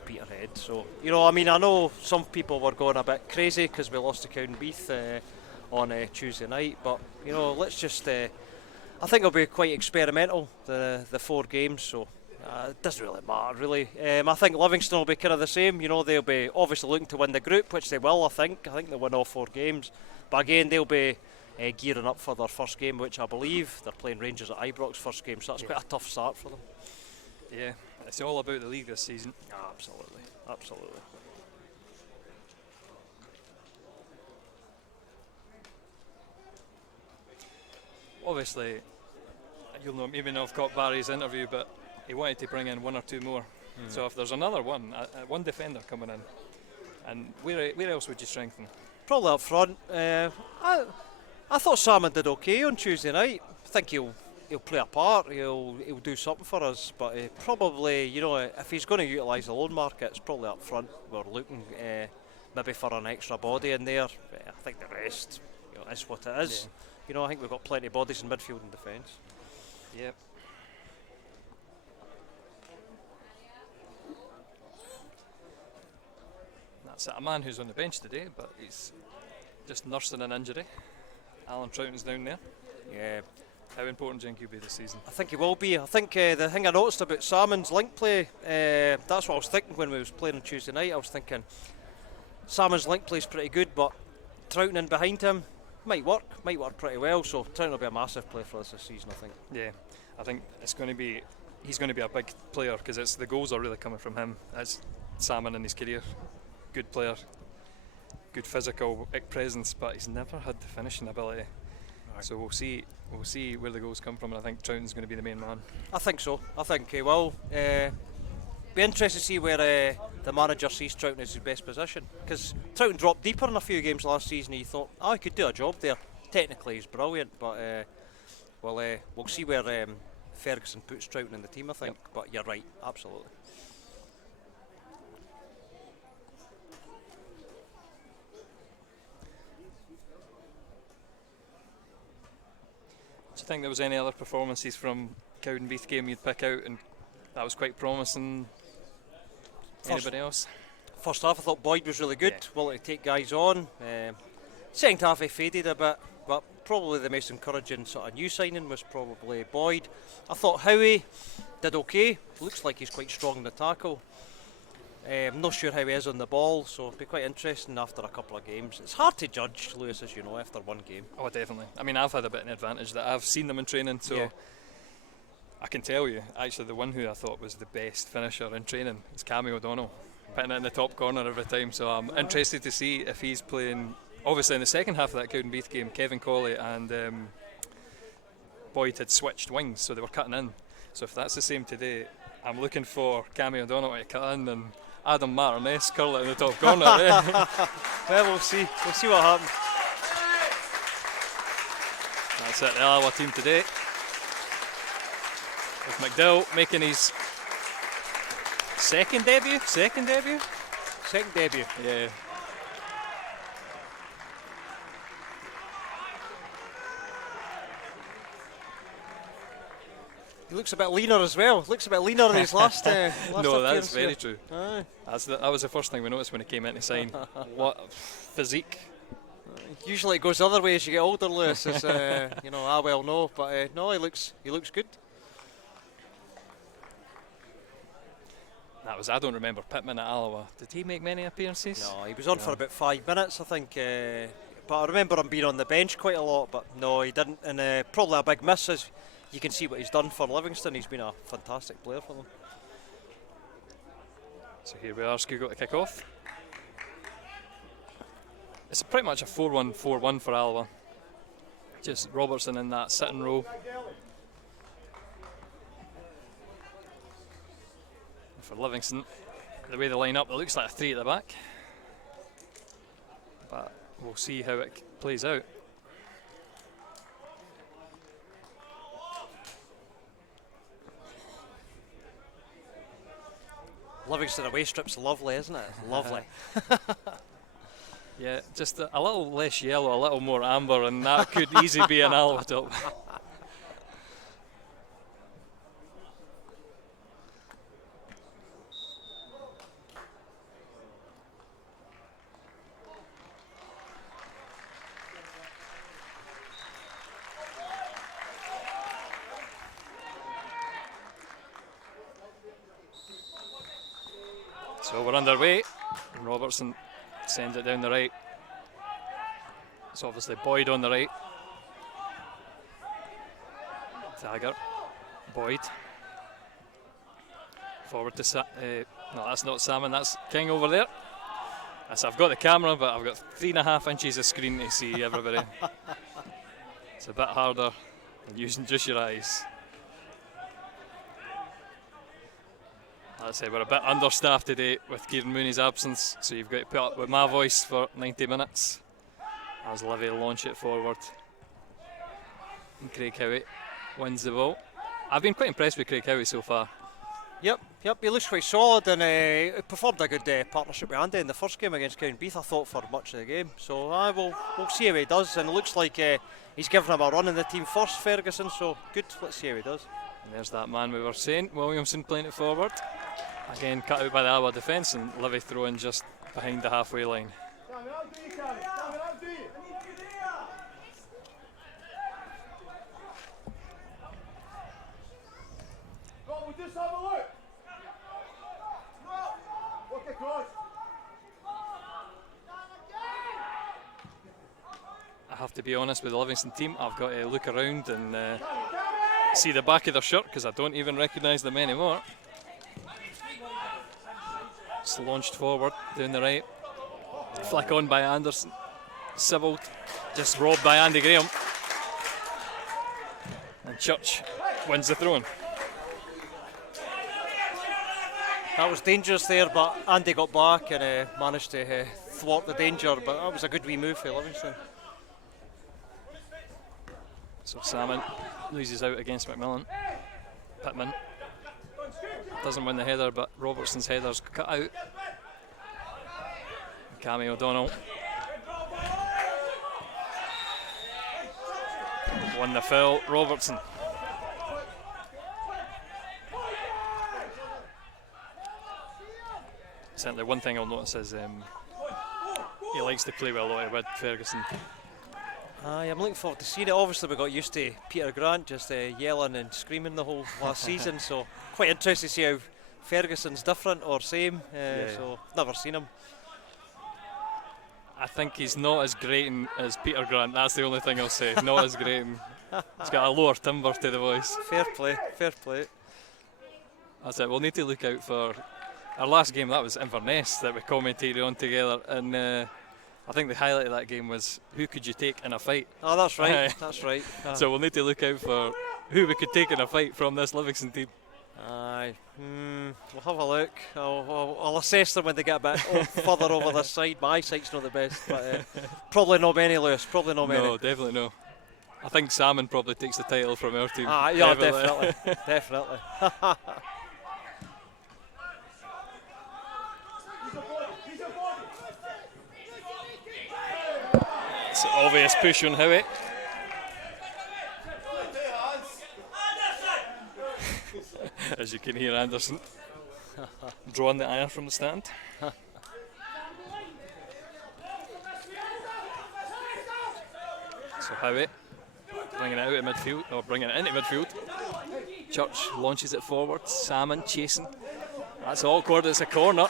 Peterhead. So, I mean, I know some people were going a bit crazy because we lost to Cowdenbeath on Tuesday night, but let's just. I think it'll be quite experimental, the 4 games. So. It doesn't really matter, really. I think Livingston will be kind of the same. They'll be obviously looking to win the group, which they will. I think they'll win all 4 games. But again, they'll be gearing up for their first game, which I believe they're playing Rangers at Ibrox first game. So that's quite a tough start for them. Yeah, it's all about the league this season. Absolutely, absolutely. Obviously, you'll know, maybe not have caught Barry's interview, but he wanted to bring in 1 or 2 more. So if there's another one defender coming in, and where else would you strengthen? Probably up front. I thought Salmon did okay on Tuesday night. I think he'll play a part. He'll do something for us. But probably, if he's going to utilise the loan market, it's probably up front. We're looking maybe for an extra body in there. I think the rest is what it is. Yeah. I think we've got plenty of bodies in midfield and defence. Yep. That's a man who's on the bench today, but he's just nursing an injury. Alan Troughton's down there. Yeah. How important do you think he'll be this season? I think he will be. I think the thing I noticed about Salmon's link play, that's what I was thinking when we was playing on Tuesday night. I was thinking Salmon's link play is pretty good, but Troughton in behind him might work pretty well. So Troughton will be a massive player for us this season, I think. Yeah, I think he's going to be a big player because the goals are really coming from him. As Salmon in his career. Good player, good physical presence, but he's never had the finishing ability. Right. So we'll see where the goals come from, and I think Troughton's going to be the main man. I think so. I think he will. Be interested to see where the manager sees Troughton as his best position, because Troughton dropped deeper in a few games last season. He thought, he could do a job there. Technically, he's brilliant, but we'll see where Ferguson puts Troughton in the team, I think. Yep. But you're right, absolutely. Do you think there was any other performances from Cowdenbeath game you'd pick out and that was quite promising? Anybody else? First half I thought Boyd was really good, willing to take guys on. Second half he faded a bit, but probably the most encouraging sort of new signing was probably Boyd. I thought Howie did okay, looks like he's quite strong in the tackle. I'm not sure how he is on the ball, so it'll be quite interesting after a couple of games. It's hard to judge, Lewis, as you know, after one game. Oh, definitely. I mean, I've had a bit of an advantage that I've seen them in training, so I can tell you, actually, the one who I thought was the best finisher in training is Cammy O'Donnell, putting it in the top corner every time. So I'm interested to see if he's playing. Obviously, in the second half of that Cowdenbeath game, Kevin Colley and Boyd had switched wings, so they were cutting in. So if that's the same today, I'm looking for Cammy O'Donnell to cut in and Adam Martinez curl it in the top corner. Well, we'll see. We'll see what happens. That's it, the Alloa team today. With McDowell making his second debut. Yeah. He looks a bit leaner as well. Looks a bit leaner than his last. No, that's very true. That was the first thing we noticed when he came in to sign. What physique! Usually it goes the other way as you get older, Lewis. As, I well know, but no, he looks good. I don't remember Pittman at Alloa. Did he make many appearances? No, he was on for about 5 minutes, I think. But I remember him being on the bench quite a lot. But no, he didn't, and probably a big miss. As you can see what he's done for Livingston. He's been a fantastic player for them. So here we are, Scugo to kick off. It's pretty much a 4-1-4-1 for Alloa. Just Robertson in that sitting row. For Livingston, the way they line up, it looks like a 3 at the back. But we'll see how it plays out. Livingston away strip's lovely, isn't it? Lovely. Yeah, just a little less yellow, a little more amber, and that could easily be an Alloa top. So we're underway. Robertson sends it down the right. It's obviously Boyd on the right. Taggart. Boyd. Forward to no, that's not Salmon, that's King over there. I've got the camera, but I've got 3.5 inches of screen to see everybody. It's a bit harder than using just your eyes. As I say, we're a bit understaffed today with Kieran Mooney's absence, so you've got to put up with my voice for 90 minutes as Livy launch it forward. And Craig Howie wins the ball. I've been quite impressed with Craig Howie so far. Yep, he looks quite solid, and he performed a good partnership with Andy in the first game against Cowdenbeath, I thought, for much of the game. So we'll see how he does, and it looks like he's given him a run in the team first, Ferguson, so good, let's see how he does. And there's that man we were saying, Williamson playing it forward. Again, cut out by the Alloa defence, and Livy throwing just behind the halfway line. Just have a look. Look across. I have to be honest with the Livingston team, I've got to look around and see the back of their shirt because I don't even recognise them anymore. It's launched forward, down the right. Flick on by Anderson. Sybil, just robbed by Andy Graham. And Church wins the throw-in. That was dangerous there, but Andy got back and managed to thwart the danger, but that was a good wee move for Livingston. So Salmon loses out against McMillan. Pittman doesn't win the header, but Robertson's header's cut out. Cammy O'Donnell won the foul. Robertson. Certainly one thing I'll notice is he likes to play with a lot with Ferguson. I'm looking forward to seeing it. Obviously we got used to Peter Grant just yelling and screaming the whole last season, so quite interested to see how Ferguson's different or same, so never seen him. I think he's not as great as Peter Grant, that's the only thing I'll say, not as great. He's got a lower timbre to the voice. Fair play, fair play. That's it, we'll need to look out for our last game. That was Inverness that we commentated on together, and I think the highlight of that game was who could you take in a fight. Oh, that's right, that's right. So we'll need to look out for who we could take in a fight from this Livingston team. Aye, we'll have a look. I'll assess them when they get a bit further over this side. My eyesight's not the best, but probably not many, Lewis, probably not many. No, definitely no. I think Salmon probably takes the title from our team. Ah, yeah, definitely, definitely. It's an obvious push on Howie. As you can hear, Anderson drawing the iron from the stand. So Howie bringing it out of midfield, or bringing it into midfield. Church launches it forward. Salmon chasing. That's awkward. It's a corner.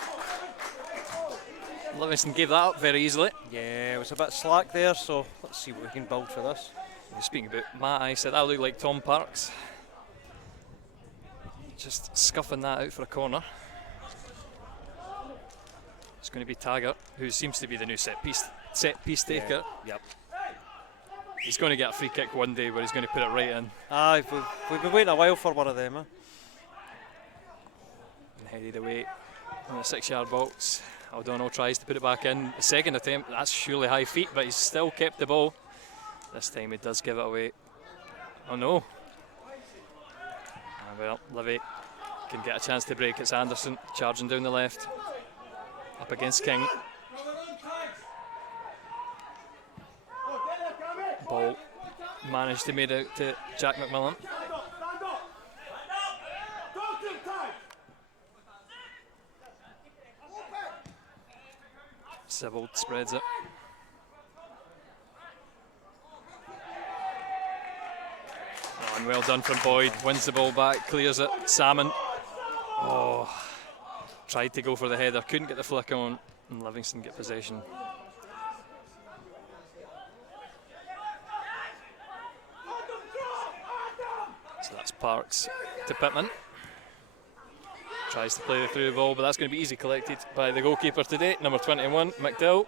Livingston gave that up very easily. Yeah, it was a bit slack there, so let's see what we can build for this. Speaking about Matt, I said I look like Tom Parks. Just scuffing that out for a corner. It's going to be Taggart, who seems to be the new set piece taker. Yep. He's going to get a free kick one day where he's going to put it right in. Aye, we've been waiting a while for one of them. And headed away on the 6-yard box. O'Donnell tries to put it back in. The second attempt, that's surely high feet, but he's still kept the ball. This time he does give it away. Oh no. Well, Livy can get a chance to break. It's Anderson charging down the left. Up against King. Ball managed to make it out to Jack McMillan. Sybil spreads it. Oh, and well done from Boyd. Wins the ball back, clears it. Salmon. Oh, tried to go for the header, couldn't get the flick on, and Livingston get possession. So that's Parks to Pittman. Tries to play through the ball, but that's going to be easy collected by the goalkeeper today, number 21, McDowell.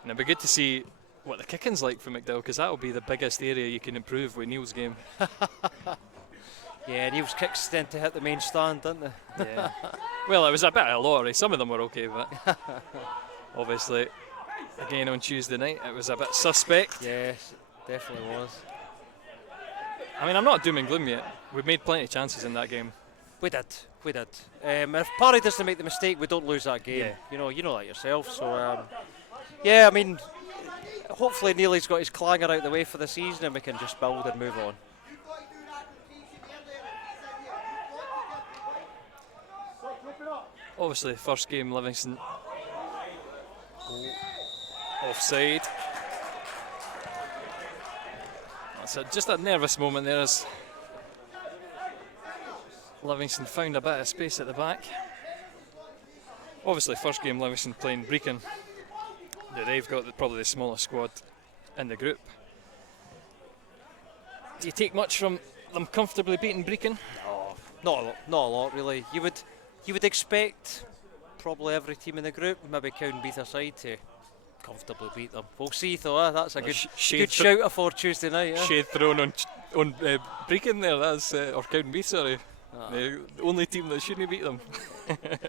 And it'll be good to see what the kicking's like for McDowell, because that'll be the biggest area you can improve with Neil's game. Yeah, Neil's kicks tend to hit the main stand, don't they? Yeah. Well, it was a bit of a lottery. Some of them were okay, but obviously, again on Tuesday night, it was a bit suspect. Yes, definitely was. I mean, I'm not doom and gloom yet. We've made plenty of chances in that game. We did. If Parry doesn't make the mistake, we don't lose that game. Yeah. You know that yourself. So, yeah, I mean, hopefully Neely's got his clanger out the way for the season, and we can just build and move on. Obviously, first game, Livingston offside. That's just a nervous moment there as Livingston found a bit of space at the back. Obviously, first game, Livingston playing Brecon. They've got probably the smallest squad in the group. Do you take much from them comfortably beating Brecon? No, not a lot really. You would expect probably every team in the group, maybe Cowdenbeath aside, to comfortably beat them. We'll see though. That's a good shout for Tuesday night. Shade thrown on Brecon there. That's or Cowdenbeath, sorry. The only team that shouldn't beat them.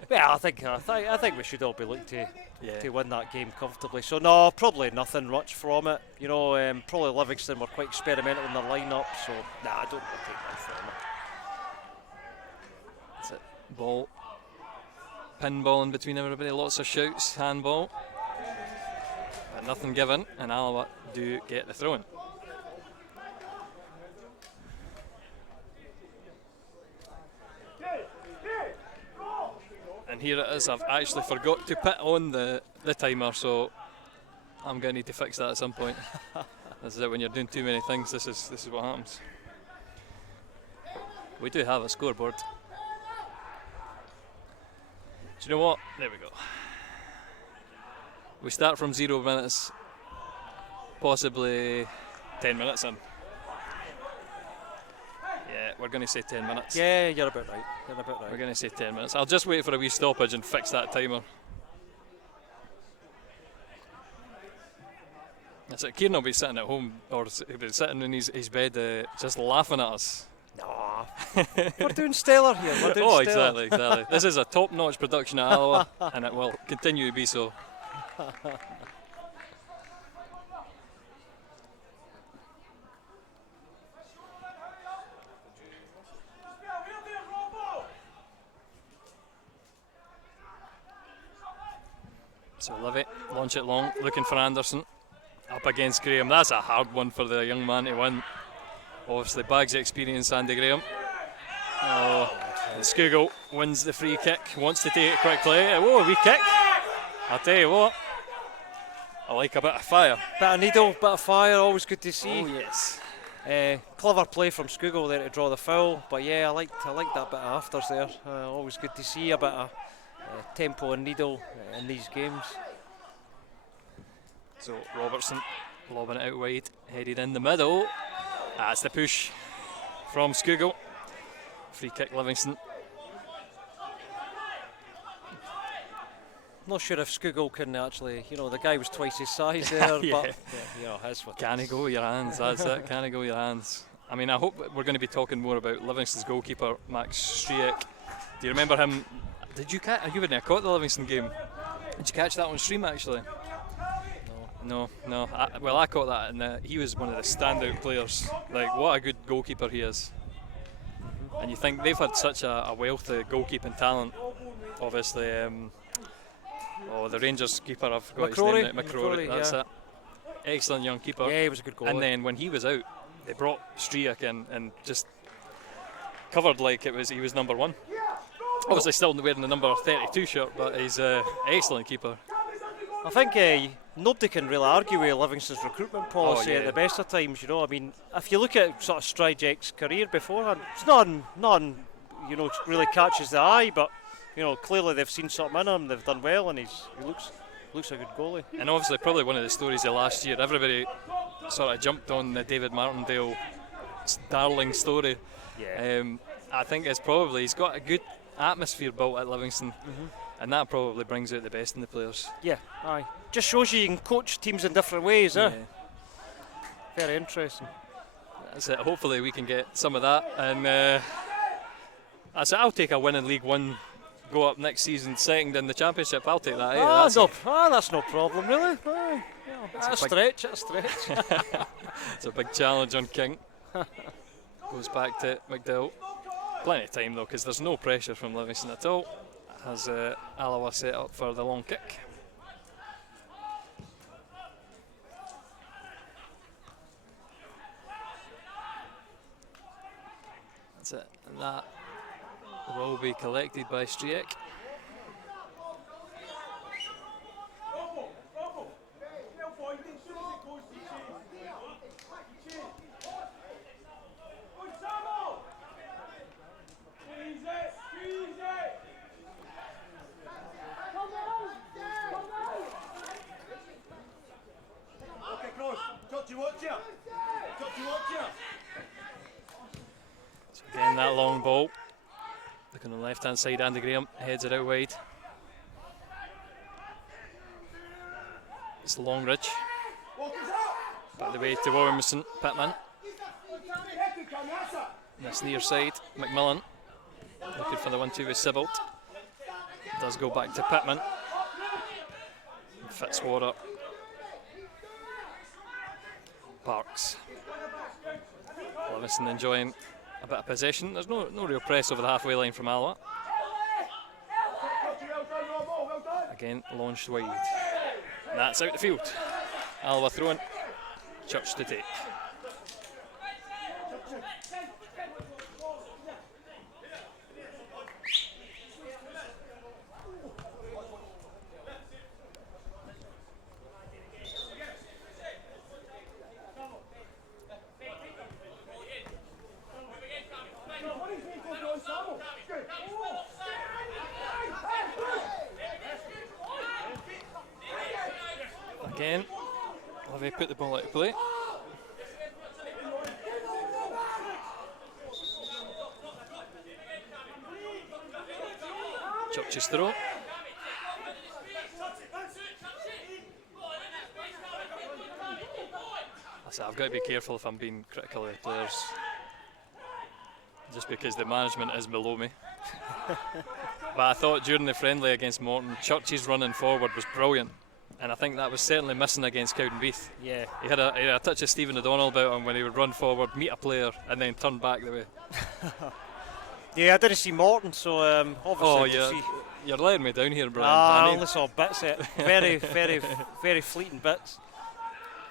Well, I think we should all be looking to win that game comfortably. So no, probably nothing much from it. You know, probably Livingston were quite experimental in their line-up. So I don't really take much from it. That's it. Ball. Pinball in between everybody. Lots of shouts. Handball. But nothing given, and Alloa do get the throw-in. And here it is. I've actually forgot to put on the timer, so I'm going to need to fix that at some point. This is it, when you're doing too many things, this is what happens. We do have a scoreboard. Do you know what? There we go. We start from 0 minutes, possibly 10 minutes in. Yeah, we're going to say 10 minutes. Yeah, you're about right. We're going to say 10 minutes. I'll just wait for a wee stoppage and fix that timer. That's it. Kieran will be sitting at home, or he'll be sitting in his bed just laughing at us. No, we're doing stellar here. Exactly. This is a top-notch production at Alloa, and it will continue to be so. So Livy, launch it long, looking for Anderson. Up against Graham. That's a hard one for the young man to win. Obviously bags of experience, Andy Graham. And Skugel wins the free kick, wants to take it quickly. Whoa, a wee kick. I'll tell you what, I like a bit of fire. Bit of needle, bit of fire, always good to see. Oh yes. Clever play from Skugel there to draw the foul, but yeah, I like that bit of afters there. Always good to see a bit of tempo and needle in these games. So Robertson lobbing it out wide, headed in the middle. That's the push from Skugel. Free kick Livingston. Not sure if Skugel can actually, the guy was twice his size there, yeah. But his what. Can he go with your hands? That's it. Can he go with your hands? I mean, I hope we're going to be talking more about Livingston's goalkeeper, Max Striek. Do you remember him? Did you catch? You wouldn't have caught the Livingston game. Did you catch that on stream actually? No. I caught that, and he was one of the standout players. Like, what a good goalkeeper he is. And you think they've had such a wealth of goalkeeping talent. Obviously, the Rangers keeper, I've got his name now, McCrory. That's it. Excellent young keeper. Yeah, he was a good goalie. And then when he was out, they brought Striek in and just covered like he was number one. Obviously still wearing the number 32 shirt, but he's an excellent keeper. I think nobody can really argue with Livingston's recruitment policy yeah. at the best of times. You know, I mean, if you look at sort of Stryjek's career beforehand, it's none, you know, really catches the eye. But you know, clearly they've seen something in him. They've done well, and he looks a good goalie. And obviously, probably one of the stories of last year. Everybody sort of jumped on the David Martindale darling story. Yeah. I think it's probably he's got a good atmosphere built at Livingston, and that probably brings out the best in the players. Yeah, aye. Just shows you can coach teams in different ways, Yeah. Very interesting. That's it. Hopefully we can get some of that. And I'll take a win in League One, go up next season second in the Championship. I'll take that. That's no problem, really. Aye. Yeah, that's a stretch. It's a big challenge on King. Goes back to McDowell. Plenty of time though, because there's no pressure from Livingston at all. Has Alloa set up for the long kick. That's it. And that will be collected by Stryjek. So again, that long ball. Look on the left-hand side, Andy Graham heads it out wide. It's Longridge. Back the way to Williamson, Pittman. And that's near side, McMillan. Looking for the 1-2 with Sibbald. Does go back to Pittman. Fitzwater. Parks. Livingston enjoying a bit of possession. There's no real press over the halfway line from Alloa. Again, launched wide. And that's out the field. Alloa throwing. Church to take. Again, Livy put the ball out of play. Church's throw. I've got to be careful if I'm being critical of the players, just because the management is below me. But I thought during the friendly against Morton, Church's running forward was brilliant. And I think that was certainly missing against Cowdenbeath. Yeah. He had a touch of Stephen O'Donnell about him when he would run forward, meet a player, and then turn back the way. Yeah, I didn't see Morton, so obviously you're letting me down here, Brian. I only saw bits of it. Very, very, very fleeting bits.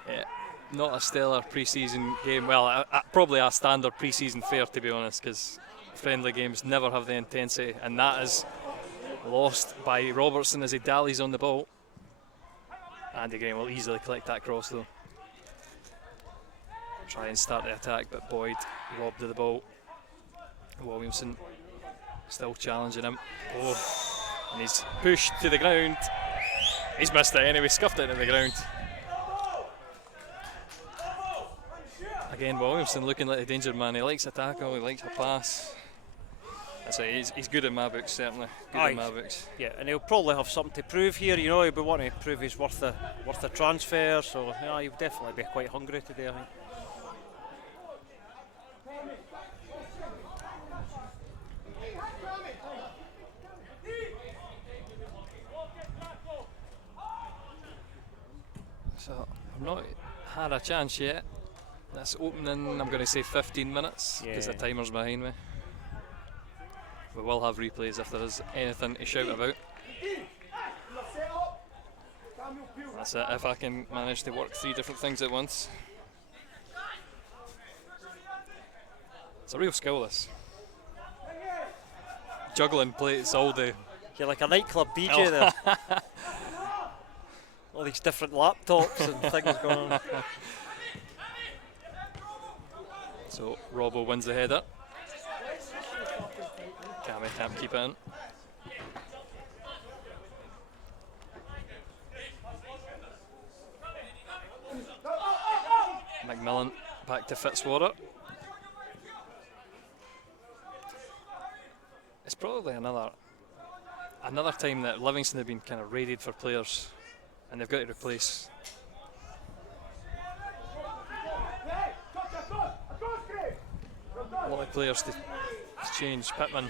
Yeah, not a stellar pre-season game. Well, probably a standard pre-season fare, to be honest, because friendly games never have the intensity, and that is lost by Robertson as he dallies on the ball. Andy Graham will easily collect that cross though. Try and start the attack, but Boyd robbed of the ball. Williamson still challenging him. Oh, and he's pushed to the ground. He's missed it anyway, scuffed it into the ground. Again, Williamson looking like a danger man. He likes a tackle, he likes a pass. He's good in my books, certainly. Good in my books. Yeah, and he'll probably have something to prove here. You know, he'll be wanting to prove he's worth the transfer. So yeah, he'll definitely be quite hungry today, I think. So I've not had a chance yet. That's opening, I'm going to say 15 minutes because the timer's behind me. We will have replays if there is anything to shout about. That's it, if I can manage to work 3 different things at once. It's a real skill, this. Juggling plates all day. You're like a nightclub DJ there. All these different laptops and things going on. So Robbo wins the header. Cammy can't keep it in. McMillan back to Fitzwater. It's probably another time that Livingston have been kind of raided for players, and they've got to replace. A lot of players to change. Pittman,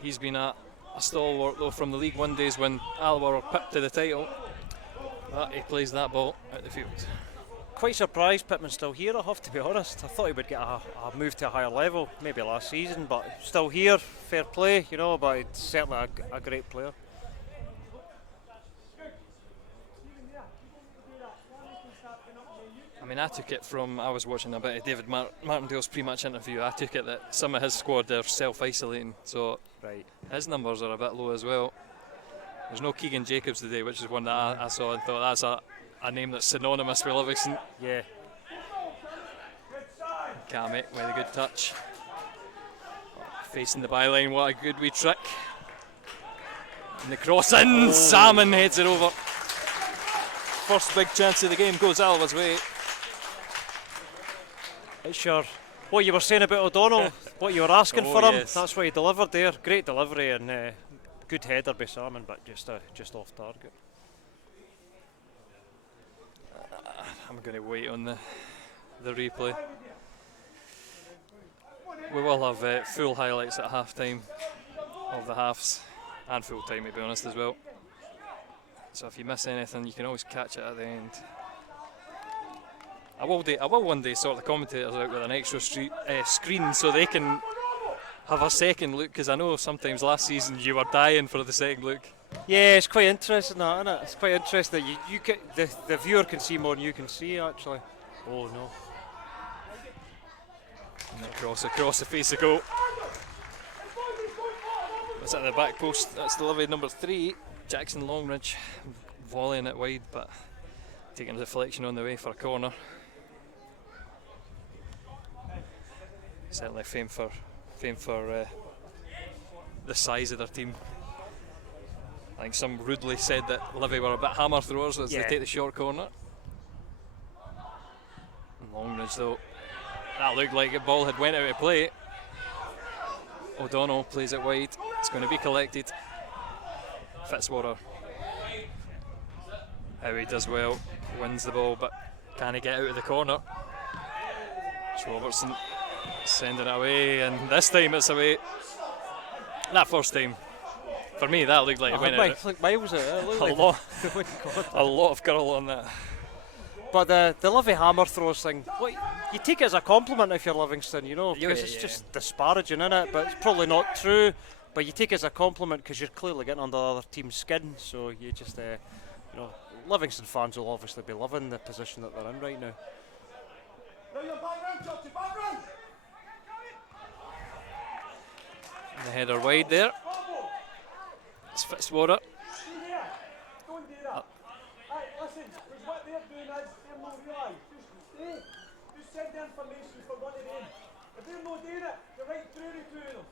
he's been a stalwart though from the League One days when Alloa were pipped to the title. But he plays that ball out the field. Quite surprised Pittman's still here, I have to be honest. I thought he would get a move to a higher level, maybe last season, but still here, fair play, you know, but it's certainly a great player. I mean, I took it from, I was watching a bit of David Martindale's pre-match interview, I took it that some of his squad are self-isolating, so right. His numbers are a bit low as well. There's no Keegan Jacobs today, which is one that I saw and thought that's a name that's synonymous with Livingston. Yeah. Cammy with a good touch. Facing the byline, what a good wee trick. And the cross in, Salmon heads it over. First big chance of the game goes Alva's way. It's your, what you were saying about O'Donnell, what you were asking for him, yes. that's what he delivered there. Great delivery and good header by Salmon, but just off target. I'm going to wait on the replay. We will have full highlights at half time of the halves and full time, to be honest, as well. So if you miss anything, you can always catch it at the end. I will one day sort the commentators out with an extra screen so they can have a second look, because I know sometimes last season you were dying for the second look. Yeah, it's quite interesting that, isn't it? It's quite interesting that you can, the viewer can see more than you can see, actually. Oh no. And then across the face of goal. It's at the back post, that's delivery number 3. Jackson Longridge volleying it wide, but taking a deflection on the way for a corner. Certainly famed for the size of their team. I think some rudely said that Livy were a bit hammer throwers as they take the short corner. Longridge though, that looked like the ball had went out of play. O'Donnell plays it wide, it's going to be collected. Fitzwater, how he does well, wins the ball, but can he get out of the corner? It's Robertson sending it away, and this time it's away. That first time, for me, that looked like it went out. Like miles out. It looked like a lot of curl on that. But the Livy hammer throws thing, you take it as a compliment if you're Livingston, you know, because it's just disparaging, innit? But it's probably not true. But you take it as a compliment because you're clearly getting under the other team's skin. So you just, you know, Livingston fans will obviously be loving the position that they're in right now. The header wide there. It's Fitzwater. Listen, what they're doing is they're not realised. Just send the information for one of them. If they're not doing it, you're right through the two of them.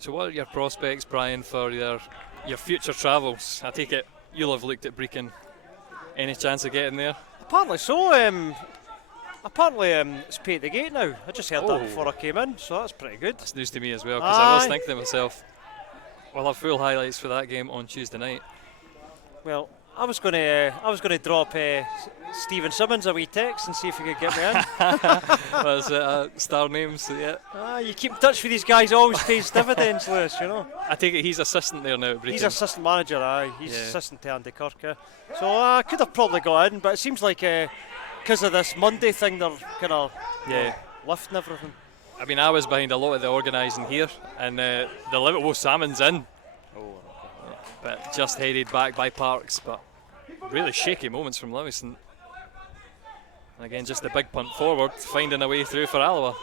So what are your prospects, Brian, for your future travels? I take it you'll have looked at Brecon. Any chance of getting there? Apparently so. Apparently it's paid the gate now. I just heard that before I came in, so that's pretty good. That's news to me as well, because I was thinking to myself, we'll have full highlights for that game on Tuesday night. Well, I was going to drop Stephen Simmons a wee text and see if he could get me in. That's star names, yeah. You keep in touch with these guys, always pays dividends, Lewis, you know. I take it he's assistant there now at Brecon. He's assistant manager, He's assistant to Andy Kirker. So I could have probably got in, but it seems like because of this Monday thing, they're kind of lifting everything. I mean, I was behind a lot of the organising here, and the Liverpool Salmon's in. but just headed back by Parks. But really shaky moments from Livingston. And again, just the big punt forward, finding a way through for Alloa.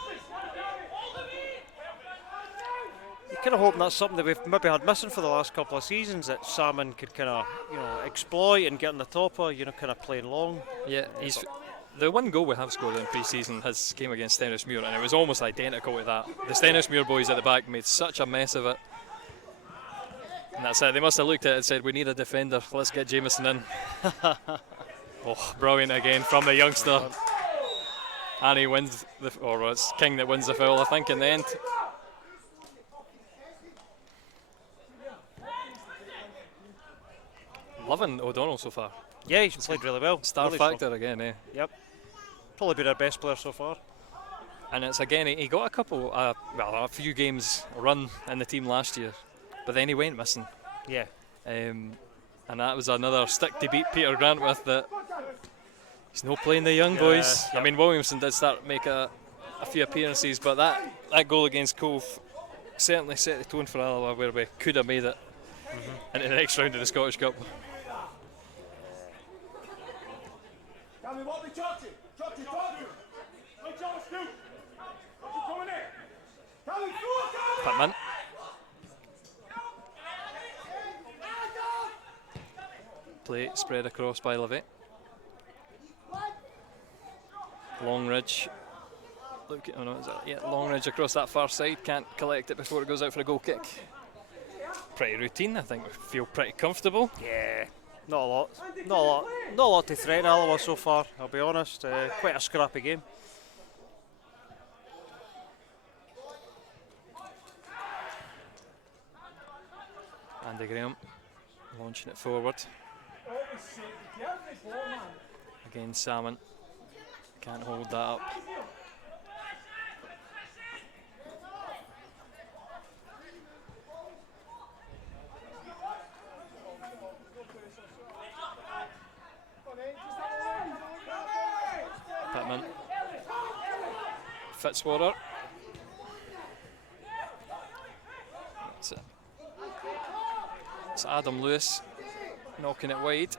You kind of hoping that's something that we've maybe had missing for the last couple of seasons, that Salmon could kind of, exploit and get on the topper, kind of playing long. Yeah, the one goal we have scored in pre-season came against Stenhousemuir, and it was almost identical to that. The Stenhousemuir boys at the back made such a mess of it. And that's it. They must have looked at it and said, we need a defender. Let's get Jameson in. Oh, brilliant again from the youngster. And he wins, or it's King that wins the foul, I think, in the end. Loving O'Donnell so far. Yeah, he's played really well. Star really factor strong. again, eh? Yep. Probably been our best player so far. And it's again, he got a few games run in the team last year, but then he went missing. Yeah. And that was another stick to beat Peter Grant with, that he's not playing the young boys. Yep. I mean, Williamson did start to make a few appearances, but that goal against Cove certainly set the tone for Alloa, where we could have made it into the next round of the Scottish Cup. Pittman. Play spread across by Levy. Longridge. Longridge across that far side. Can't collect it before it goes out for a goal kick. Pretty routine, I think. We feel pretty comfortable. Yeah. Not a lot to threaten Alloa so far, I'll be honest. Quite a scrappy game. Andy Graham launching it forward. Again, Salmon can't hold that up. Pittman. Fitzwater. That's it. It's Adam Lewis knocking it wide.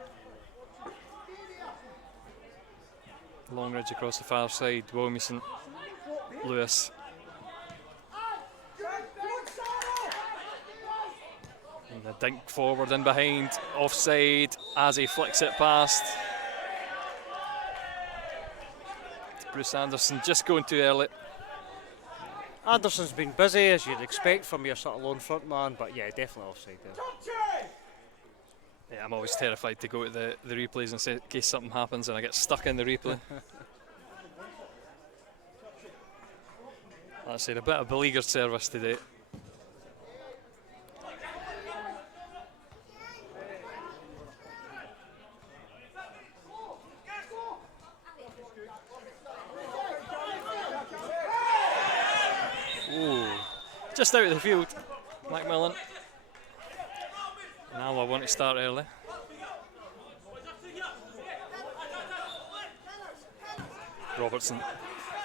Longridge across the far side. Williamson, Lewis. And the dink forward and behind. Offside as he flicks it past. Bruce Anderson just going too early. Anderson's been busy, as you'd expect from your sort of lone front man, but yeah, definitely offside there. Yeah, I'm always terrified to go to the replays in case something happens and I get stuck in the replay. Like I said, a bit of beleaguered service today. Ooh, just out of the field, Macmillan. Now I want to start early. Robertson,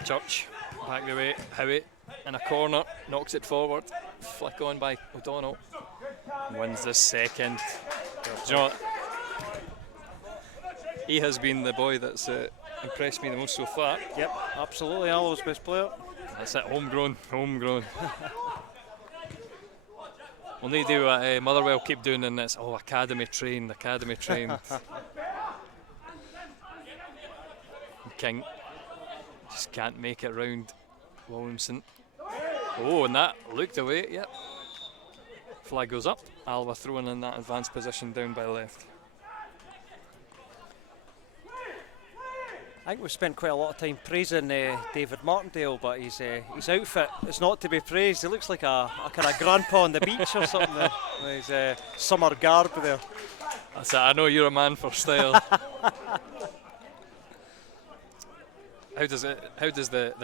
Church, back the way, Howie in a corner, knocks it forward, flick on by O'Donnell, wins the second. Do you know what? He has been the boy that's impressed me the most so far. Yep, absolutely, Alloa's best player. That's it, homegrown. We'll need to do what Motherwell keep doing in this. Oh, academy trained. King just can't make it round Williamson. Oh, and that looked away, yep. Flag goes up. Alva throwing in that advanced position down by left. I think we've spent quite a lot of time praising David Martindale, but his outfit is not to be praised. He looks like a kind of grandpa on the beach or something there, with his summer garb there. That's it, I know you're a man for style. How does the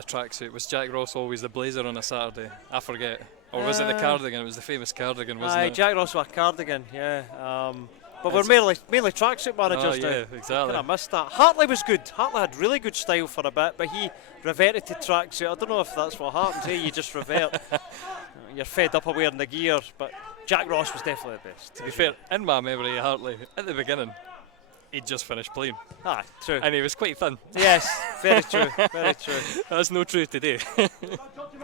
tracksuit? Was Jack Ross always the blazer on a Saturday? I forget. Or was it the cardigan? It was the famous cardigan, wasn't it? Jack Ross with a cardigan, yeah. But we're mainly tracksuit managers now. Yeah, exactly. I missed that. Hartley was good. Hartley had really good style for a bit, but he reverted to tracksuit. I don't know if that's what happens. Hey, you just revert. You're fed up of wearing the gear, but Jack Ross was definitely the best. To be fair, in my memory, Hartley, at the beginning, he'd just finished playing. Ah, true. And he was quite thin. Yes, very true, very true. That's no true today.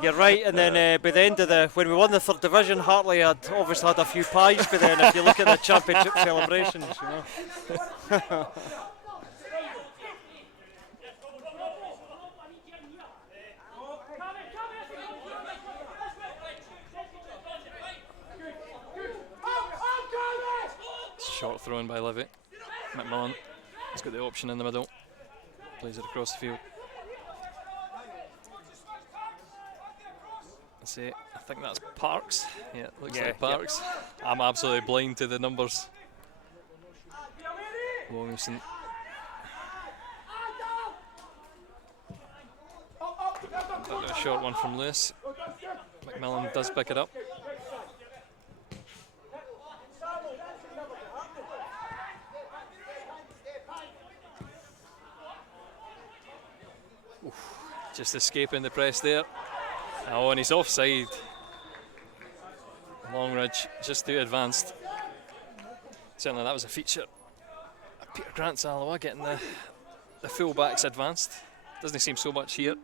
You're right, and then by the end of when we won the 3rd division, Hartley had obviously had a few pies, but then if you look at the championship celebrations, you know. Short thrown by Livy. McMillan has got the option in the middle. Plays it across the field. Let's see, I think that's Parks. Yeah, looks like Parks. Yep. I'm absolutely blind to the numbers. Livingston. A short one from Lewis. McMillan does pick it up. Just escaping the press there. Oh, and he's offside. Longridge just too advanced. Certainly that was a feature. Peter Grant's Alloa getting the full-backs advanced. Doesn't seem so much here.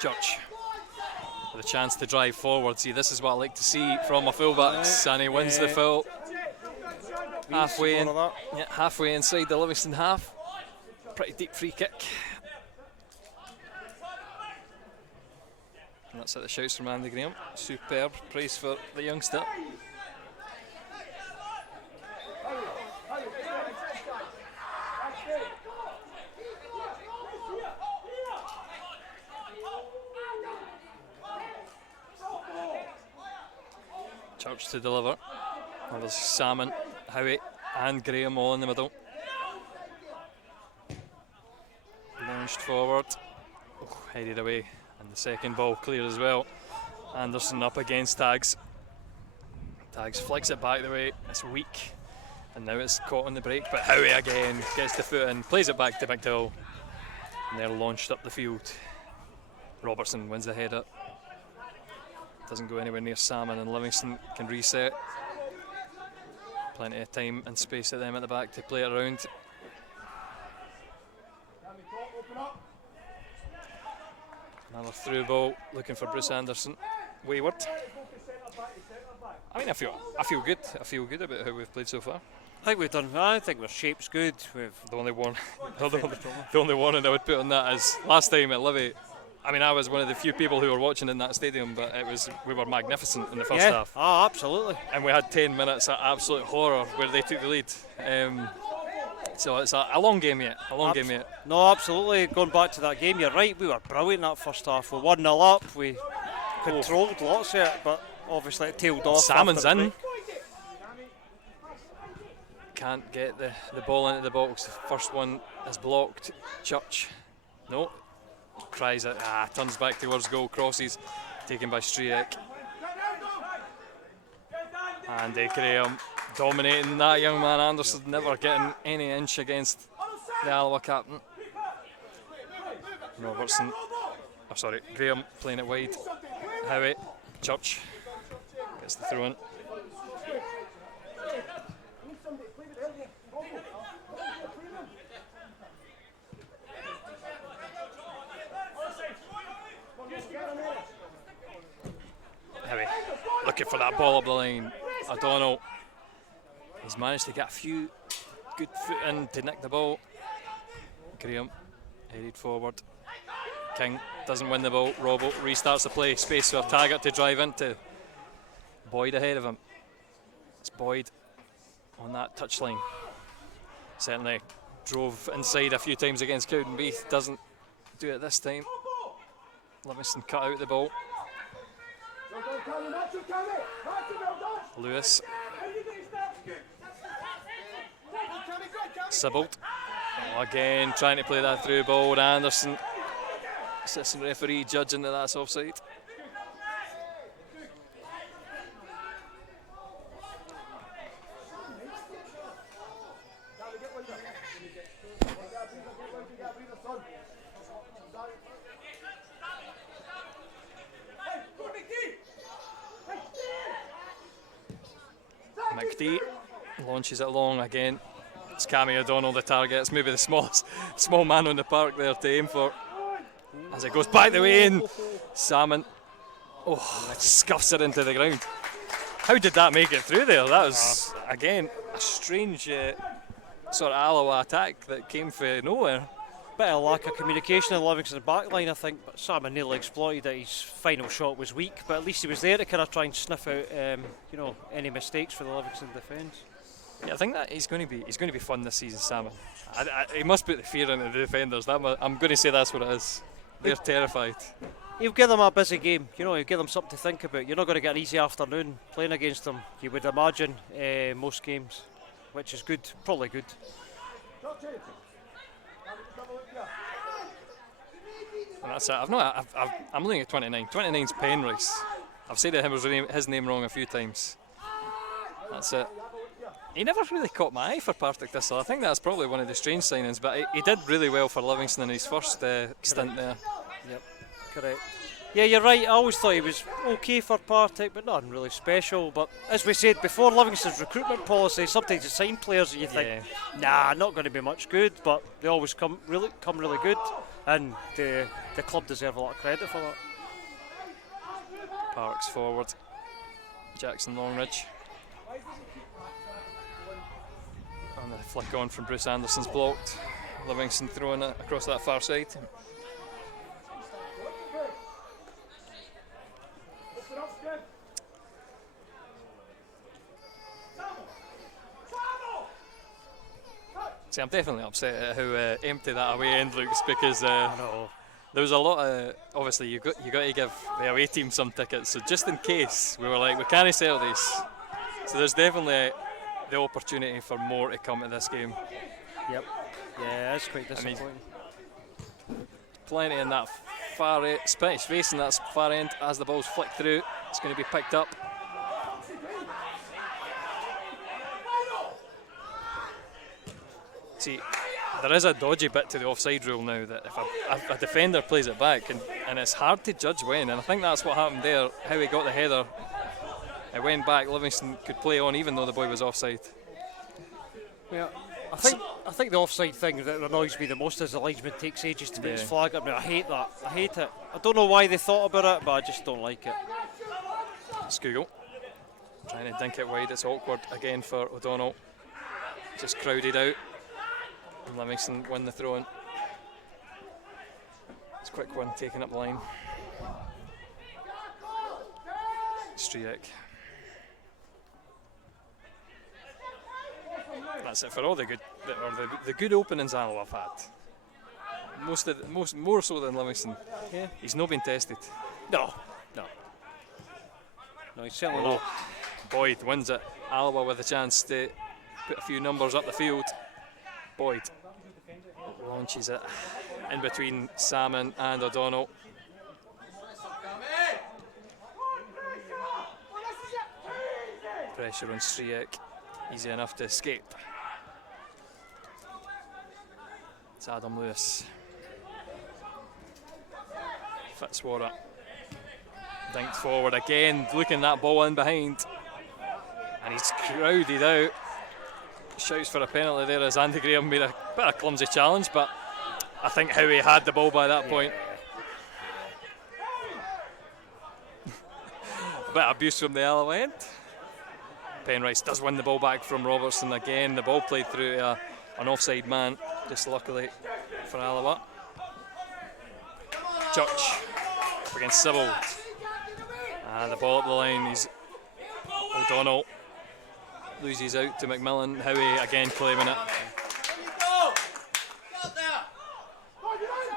Church. With a chance to drive forward. See, this is what I like to see from my fullbacks, and he wins the foul. Halfway inside the Livingston half. Pretty deep free kick. And that's at the shouts from Andy Graham. Superb praise for the youngster. Church to deliver. Well, there's Salmon, Howie and Graham all in the middle. Launched forward. Oh, headed away. And the second ball clear as well. Anderson up against Tags. Tags flicks it back the way. It's weak. And now it's caught on the break. But Howie again gets the foot in. Plays it back to McDowell. And they're launched up the field. Robertson wins the header. Doesn't go anywhere near Salmon, and Livingston can reset. Plenty of time and space at them at the back to play it around. Another through ball, looking for Bruce Anderson. Wayward. I mean, I feel good. I feel good about how we've played so far. I think our shape's good. We've the only warning I would put on that is last time at Livy. I mean, I was one of the few people who were watching in that stadium, but we were magnificent in the first half. Oh, absolutely. And we had 10 minutes of absolute horror where they took the lead. So it's a long game yet. No, absolutely. Going back to that game, you're right. We were brilliant that first half. We 1-0 up. We controlled lots of it, but obviously it tailed off. Salmon's in. Can't get the ball into the box. The first one is blocked. Church. No. Tries it, turns back towards goal, crosses, taken by Striek. Andy Graham dominating that young man. Anderson never getting any inch against the Alloa captain. Graham playing it wide. Howie, Church gets the throw in. Looking for that ball up the line. O'Donnell. He's managed to get a few good foot in to nick the ball. Graham headed forward. King doesn't win the ball. Robbo restarts the play. Space for Taggart to drive into. Boyd ahead of him. It's Boyd on that touchline. Certainly drove inside a few times against Cowdenbeath. Doesn't do it this time. Livingston cut out the ball. Lewis. Sibbald. Again trying to play that through ball. Anderson. Assistant referee judging that that's offside. McD launches it long again. It's Cammy O'Donnell the target. It's maybe the small man on the park there to aim for. As it goes back the way in, Salmon scuffs it into the ground. How did that make it through there? That was, again, a strange sort of Alloa attack that came from nowhere. Bit of lack of communication in Livingston's backline, I think, but Salmon nearly exploited that his final shot was weak, but at least he was there to kind of try and sniff out any mistakes for the Livingston defence. Yeah, I think that he's going to be fun this season, Salmon. He must put the fear into the defenders. I'm going to say that's what it is. They're terrified. He'll give them a busy game, he'll give them something to think about. You're not going to get an easy afternoon playing against them, you would imagine, most games, which is good, probably good. And that's it. I'm looking at 29. 29's Penrice. I've said his name wrong a few times. That's it. He never really caught my eye for Partick Thistle. I think that's probably one of the strange signings, but he did really well for Livingston in his first stint there. Yep, correct. Yeah, you're right. I always thought he was okay for Partick, but nothing really special. But as we said before, Livingston's recruitment policy, sometimes you sign players that you think, nah, not going to be much good, but they always come really good, and the club deserve a lot of credit for that. Parks forward. Jackson Longridge. And the flick on from Bruce Anderson's blocked. Livingston throwing it across that far side. See, I'm definitely upset at how empty that away end looks, because there was a lot of, obviously you got to give the away team some tickets, so just in case we were like, we can't sell these. So there's definitely the opportunity for more to come to this game. Yep. Yeah, that's quite disappointing. Plenty in that far space in that far end as the ball's flicked through. It's going to be picked up. See, there is a dodgy bit to the offside rule now, that if a defender plays it back, and it's hard to judge when, and I think that's what happened there, how he got the header. It went back, Livingston could play on even though the boy was offside. Yeah, I think the offside thing that annoys me the most is the linesman takes ages to put his flag up. Now, I hate that. I hate it. I don't know why they thought about it, but I just don't like it. Skugel trying to dink it wide. It's awkward again for O'Donnell. Just crowded out. And Livingston win the throw-in. It's a quick one, taking up the line. Striek. That's it for all the good openings Alloa have had. More so than Livingston. Yeah. He's not been tested. No, he's certainly not. Boyd wins it. Alloa with a chance to put a few numbers up the field. Boyd launches it in between Salmon and O'Donnell. Pressure on Striek. Easy enough to escape. It's Adam Lewis. Fitzwater. Dinked forward again, looking that ball in behind. And he's crowded out. Shouts for a penalty there as Andy Graham made a bit of a clumsy challenge, but I think how he had the ball by that point. A bit of abuse from the Alloa end. Penrice does win the ball back from Robertson again. The ball played through an offside man, just luckily for Alloa. Church up against Sybil. The ball up the line is O'Donnell. Loses out to McMillan. Howie again claiming it.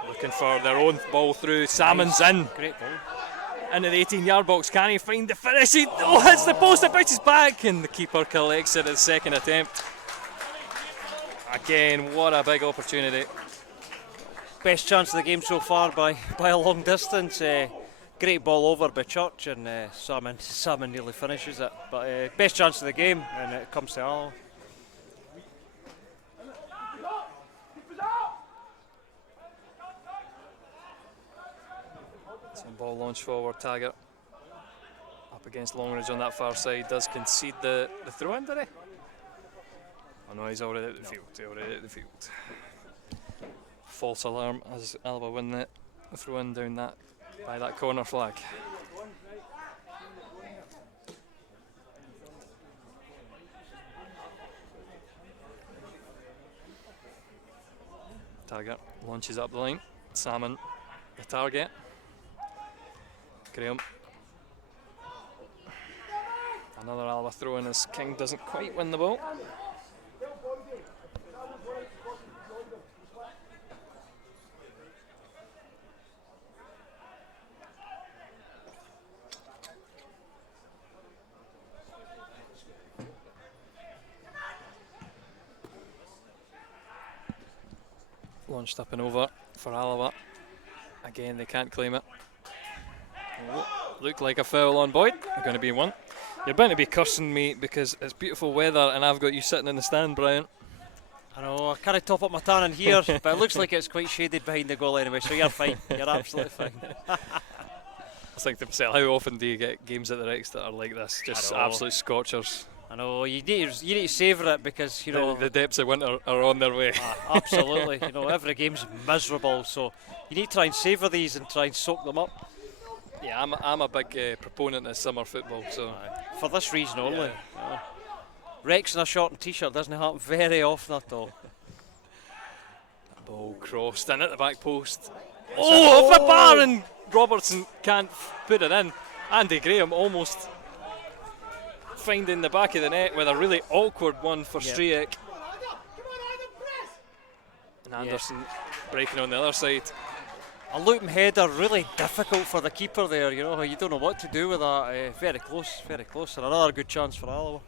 Looking for their own ball through. Salmon's in. Great ball. Into the 18-yard box. Can he find the finish? He hits the post, it bounces back, and the keeper collects it at the second attempt. Again, what a big opportunity. Best chance of the game so far by a long distance. Great ball over by Church, and Salmon nearly finishes it. But best chance of the game, and it comes to Alloa. Some ball launch forward, Taggart. A Up against Longridge on that far side, does concede the throw-in, did he? Oh no, he's already out the field. He's already out the field. False alarm as Alloa win the throw-in down that by that corner flag. Taggart launches up the line. Salmon, the target. Graham. Another Alloa throw-in as King doesn't quite win the ball. Launched up and over for Alloa. Again, they can't claim it. Oh, looked like a foul on Boyd. They're going to be one. You're bound to be cursing me because it's beautiful weather and I've got you sitting in the stand, Brian. I know, I can't top up my tan in here, but it looks like it's quite shaded behind the goal anyway, so you're fine. You're absolutely fine. I think to myself, how often do you get games at the Rex that are like this? Just absolute scorchers. I know, you need to savour it because, you know... The depths of winter are on their way. Absolutely. You know, every game's miserable, so you need to try and savour these and try and soak them up. Yeah, I'm a big proponent of summer football, so... For this reason only. Yeah. Rex in a short and t-shirt doesn't happen very often at all. Ball crossed in at the back post. Oh, off the bar, and Robertson can't put it in. Andy Graham almost finding the back of the net with a really awkward one for Striek. And Anderson breaking on the other side. A looping header, really difficult for the keeper there, you know, you don't know what to do with that. Very close, and another good chance for Alloa.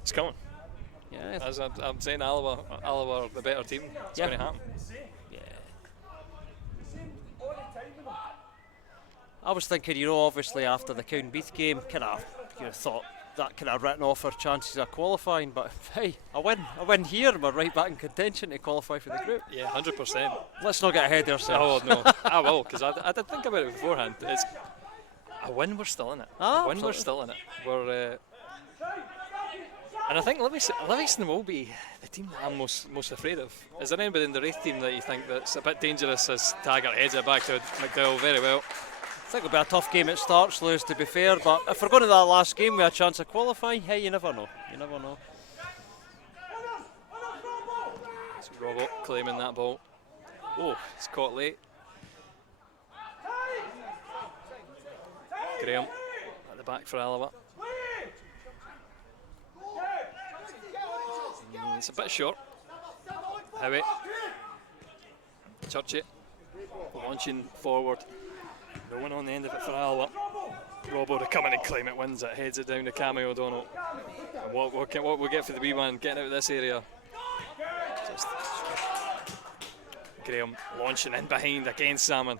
It's coming. Yeah. As I'm saying, Alloa are the better team. It's going to happen. Yeah. I was thinking, you know, obviously after the Cownbeath game, kind of, you know, thought that kind of written off our chances of qualifying, but hey, a win here, and we're right back in contention to qualify for the group. Yeah, 100%. Let's not get ahead of ourselves. Oh no, I will, because I did think about it beforehand. It's a win, we're still in it. We're still in it. We're, and I think Livingston will be the team that I'm most afraid of. Is there anybody in the Wraith team that you think that's a bit dangerous as Taggart heads it back to McDowell very well? I think it'll be a tough game at starts, Lewis, to be fair, but if we're going to that last game with a chance of qualifying, hey, you never know. You never know. It's Robert claiming that ball. Oh, it's caught late. Graham at the back for Alloa. It's a bit short. Howie. Churchy. Launching forward. No one on the end of it for Alloa. Robbo to come in and claim it, wins it, heads it down to Cammy O'Donnell. And what we get for the wee man getting out of this area. Just Graham launching in behind against Salmon.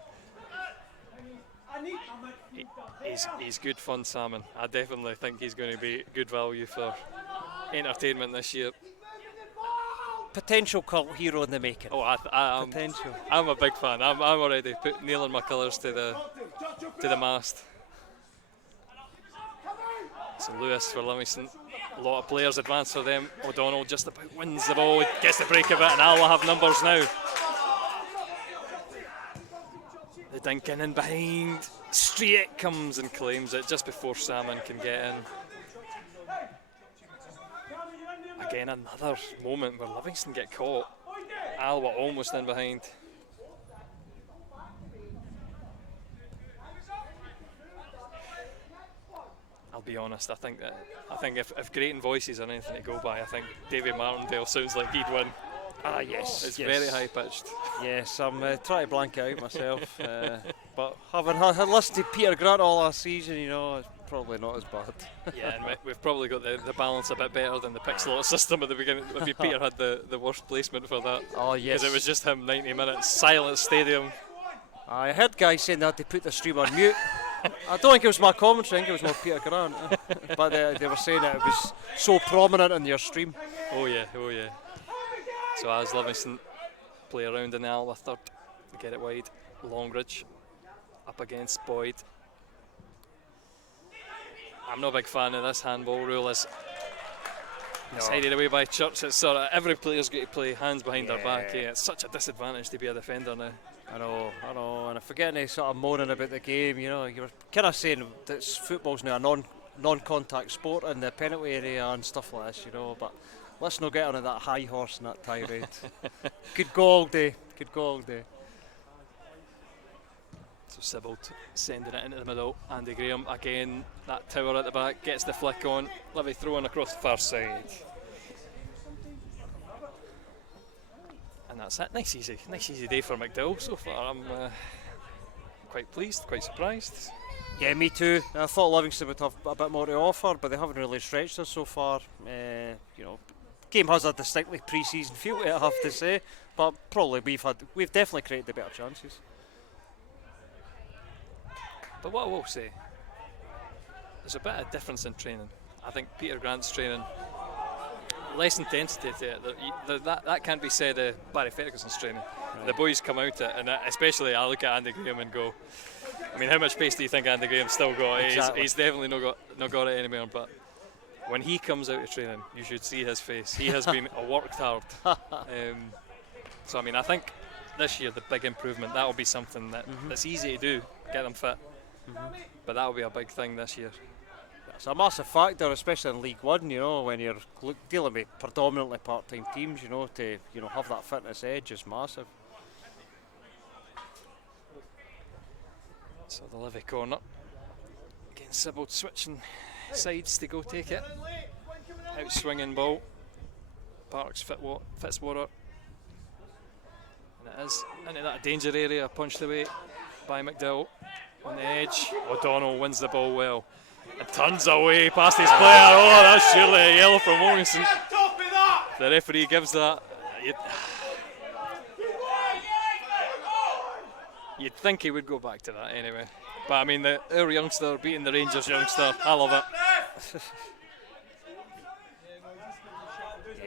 He's good fun, Salmon. I definitely think he's going to be good value for entertainment this year. Potential cult hero in the making. Oh, potential. I'm a big fan. I'm already nailing my colours to the mast. So Lewis for Livingston. A lot of players advance for them. O'Donnell just about wins the ball, gets the break of it, and Alloa have numbers now. The dinking in behind. Striek comes and claims it just before Salmon can get in. Again, another moment where Livingston get caught. Alloa almost in behind. I'll be honest, I think if Grating voices are anything to go by, I think Davy Martindale sounds like he'd win. Ah, yes. It's very high pitched. Yes, I'm trying to blank it out myself. But having listened to Peter Grant all last season, you know, it's probably not as bad. Yeah, and we've probably got the balance a bit better than the Pixel system at the beginning. Maybe Peter had the worst placement for that. Oh, yes. Because it was just him, 90 minutes, silent stadium. I heard guys saying they had to put the stream on mute. I don't think it was my commentary, I think it was more Peter Grant. But they were saying that it was so prominent in your stream. Oh yeah. So as Livingston play around in the Alloa third, get it wide. Longridge up against Boyd. I'm not a big fan of this handball rule. It's headed away by Church. It's sort of every player's got to play hands behind their back. Yeah, it's such a disadvantage to be a defender now. I know, and I forget any sort of moaning about the game. You know, you were kind of saying that football's now a non-contact sport in the penalty area and stuff like this. You know, but let's not get on that high horse in that tirade. Could go all day. So Sibbald sending it into the middle. Andy Graham again. That tower at the back gets the flick on. Livy throwing across the far side. And that's it. Nice easy day for McDowell so far. I'm quite pleased, quite surprised. Yeah, me too. I thought Livingston would have a bit more to offer, but they haven't really stretched us so far. You know, game has a distinctly pre-season feel to it, I have to say, but probably we've definitely created the better chances. But what I will say, there's a bit of difference in training. I think Peter Grant's training, less intensity to it. That can't be said of Barry Ferguson's training. Right. The boys come out it, and especially I look at Andy Graham and go, I mean, how much pace do you think Andy Graham's still got? Exactly. He's definitely not got it anymore, but when he comes out of training, you should see his face. He has been worked hard. So I mean, I think this year the big improvement, that'll be something that's easy to do, get them fit. But that'll be a big thing this year. It's a massive factor, especially in League One. You know, when you're dealing with predominantly part-time teams, you know, to have that fitness edge is massive. So the Livy corner. Again, Sibbald switching sides to go take it. Out swinging ball. Parks Fitzwater. And it is into that danger area, punched away by McDowell. On the edge, O'Donnell wins the ball well and turns away past his player. Oh, that's surely a yellow from Williamson. The referee gives that. You'd think he would go back to that anyway. But I mean, our youngster beating the Rangers youngster, I love it.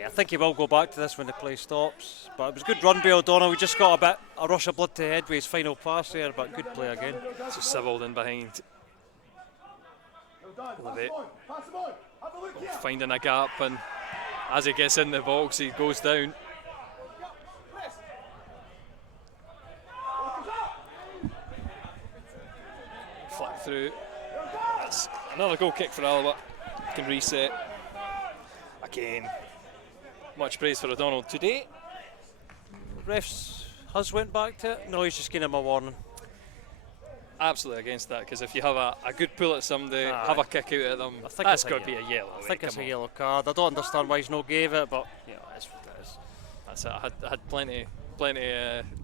I think he will go back to this when the play stops. But it was a good run by O'Donnell. We just got a rush of blood to the head with his final pass there, but good play again. So Sibbald in behind. Livy finding a gap, and as he gets in the box, he goes down. Flick through. That's another goal kick for Alloa. Can reset. Again. Much praise for O'Donnell today. Refs has went back to it. No, he's just giving him a warning. Absolutely against that, because if you have a good pull at somebody, have a kick out at them, that's got to be a yellow. I think it's a yellow card. I don't understand why he's not gave it, but yeah, it's what it is. That's it. I had plenty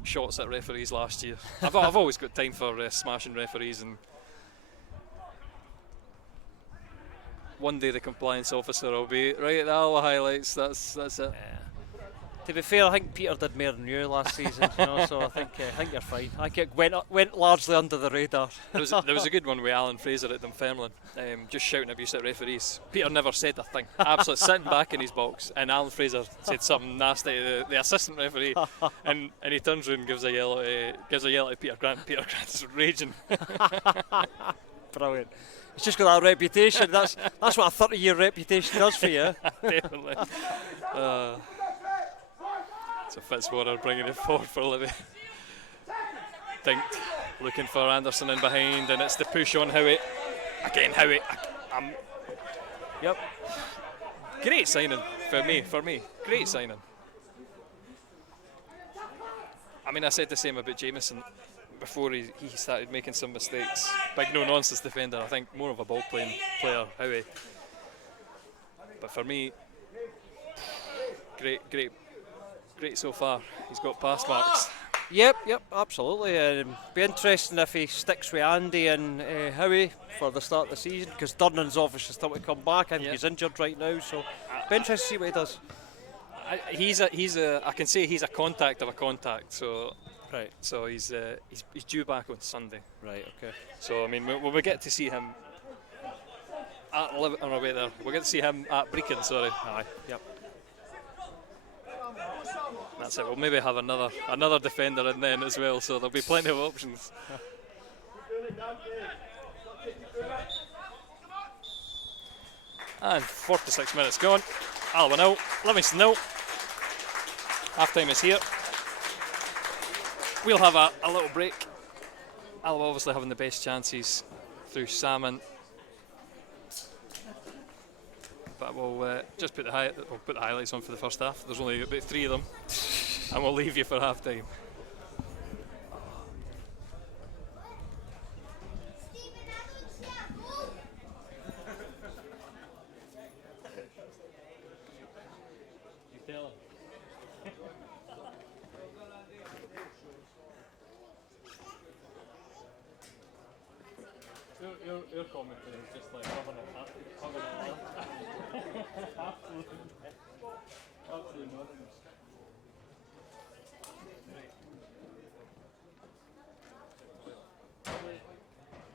shots at referees last year. I've always got time for smashing referees, and one day the compliance officer will be right at the Alloa highlights. That's it. Yeah. To be fair, I think Peter did more than you last season, you know, so I think you're fine. I think it went largely under the radar. There was a good one with Alan Fraser at Dunfermline, just shouting abuse at referees. Peter never said a thing, absolutely sitting back in his box, and Alan Fraser said something nasty to the assistant referee, and he turns around and gives a yellow to Peter Grant. Peter Grant's raging. Brilliant. He's just got that reputation. That's what a 30-year reputation does for you. Definitely. So Fitzwater bringing it forward for Livy. Dinked, looking for Anderson in behind, and it's the push on Howie. Again, Howie. Yep. Great signing for me. Great signing. I mean, I said the same about Jameson before he started making some mistakes. Big no-nonsense defender. I think more of a ball-playing player, Howie. But for me, great so far. He's got pass marks. Yep, absolutely. Be interesting if he sticks with Andy and Howie for the start of the season, because Durnan's obviously still to come back. I think he's injured right now, so be interesting to see what he does. I can say he's a contact of a contact. So right. So he's due back on Sunday. Right. Okay. So I mean, we get to see him at we'll get to see him at Brecon. Sorry. Aye. Yep. That's it. We'll maybe have another defender in then as well, so there'll be plenty of options. And 46 minutes gone. Alloa 0, Livingston 0. Half time is here. We'll have a little break. Alloa obviously having the best chances through Salmon. But we'll just put the highlights on for the first half. There's only about 3 of them. And we'll leave you for half time. Your commentary is just like having a laugh. Absolutely. Absolutely nothing.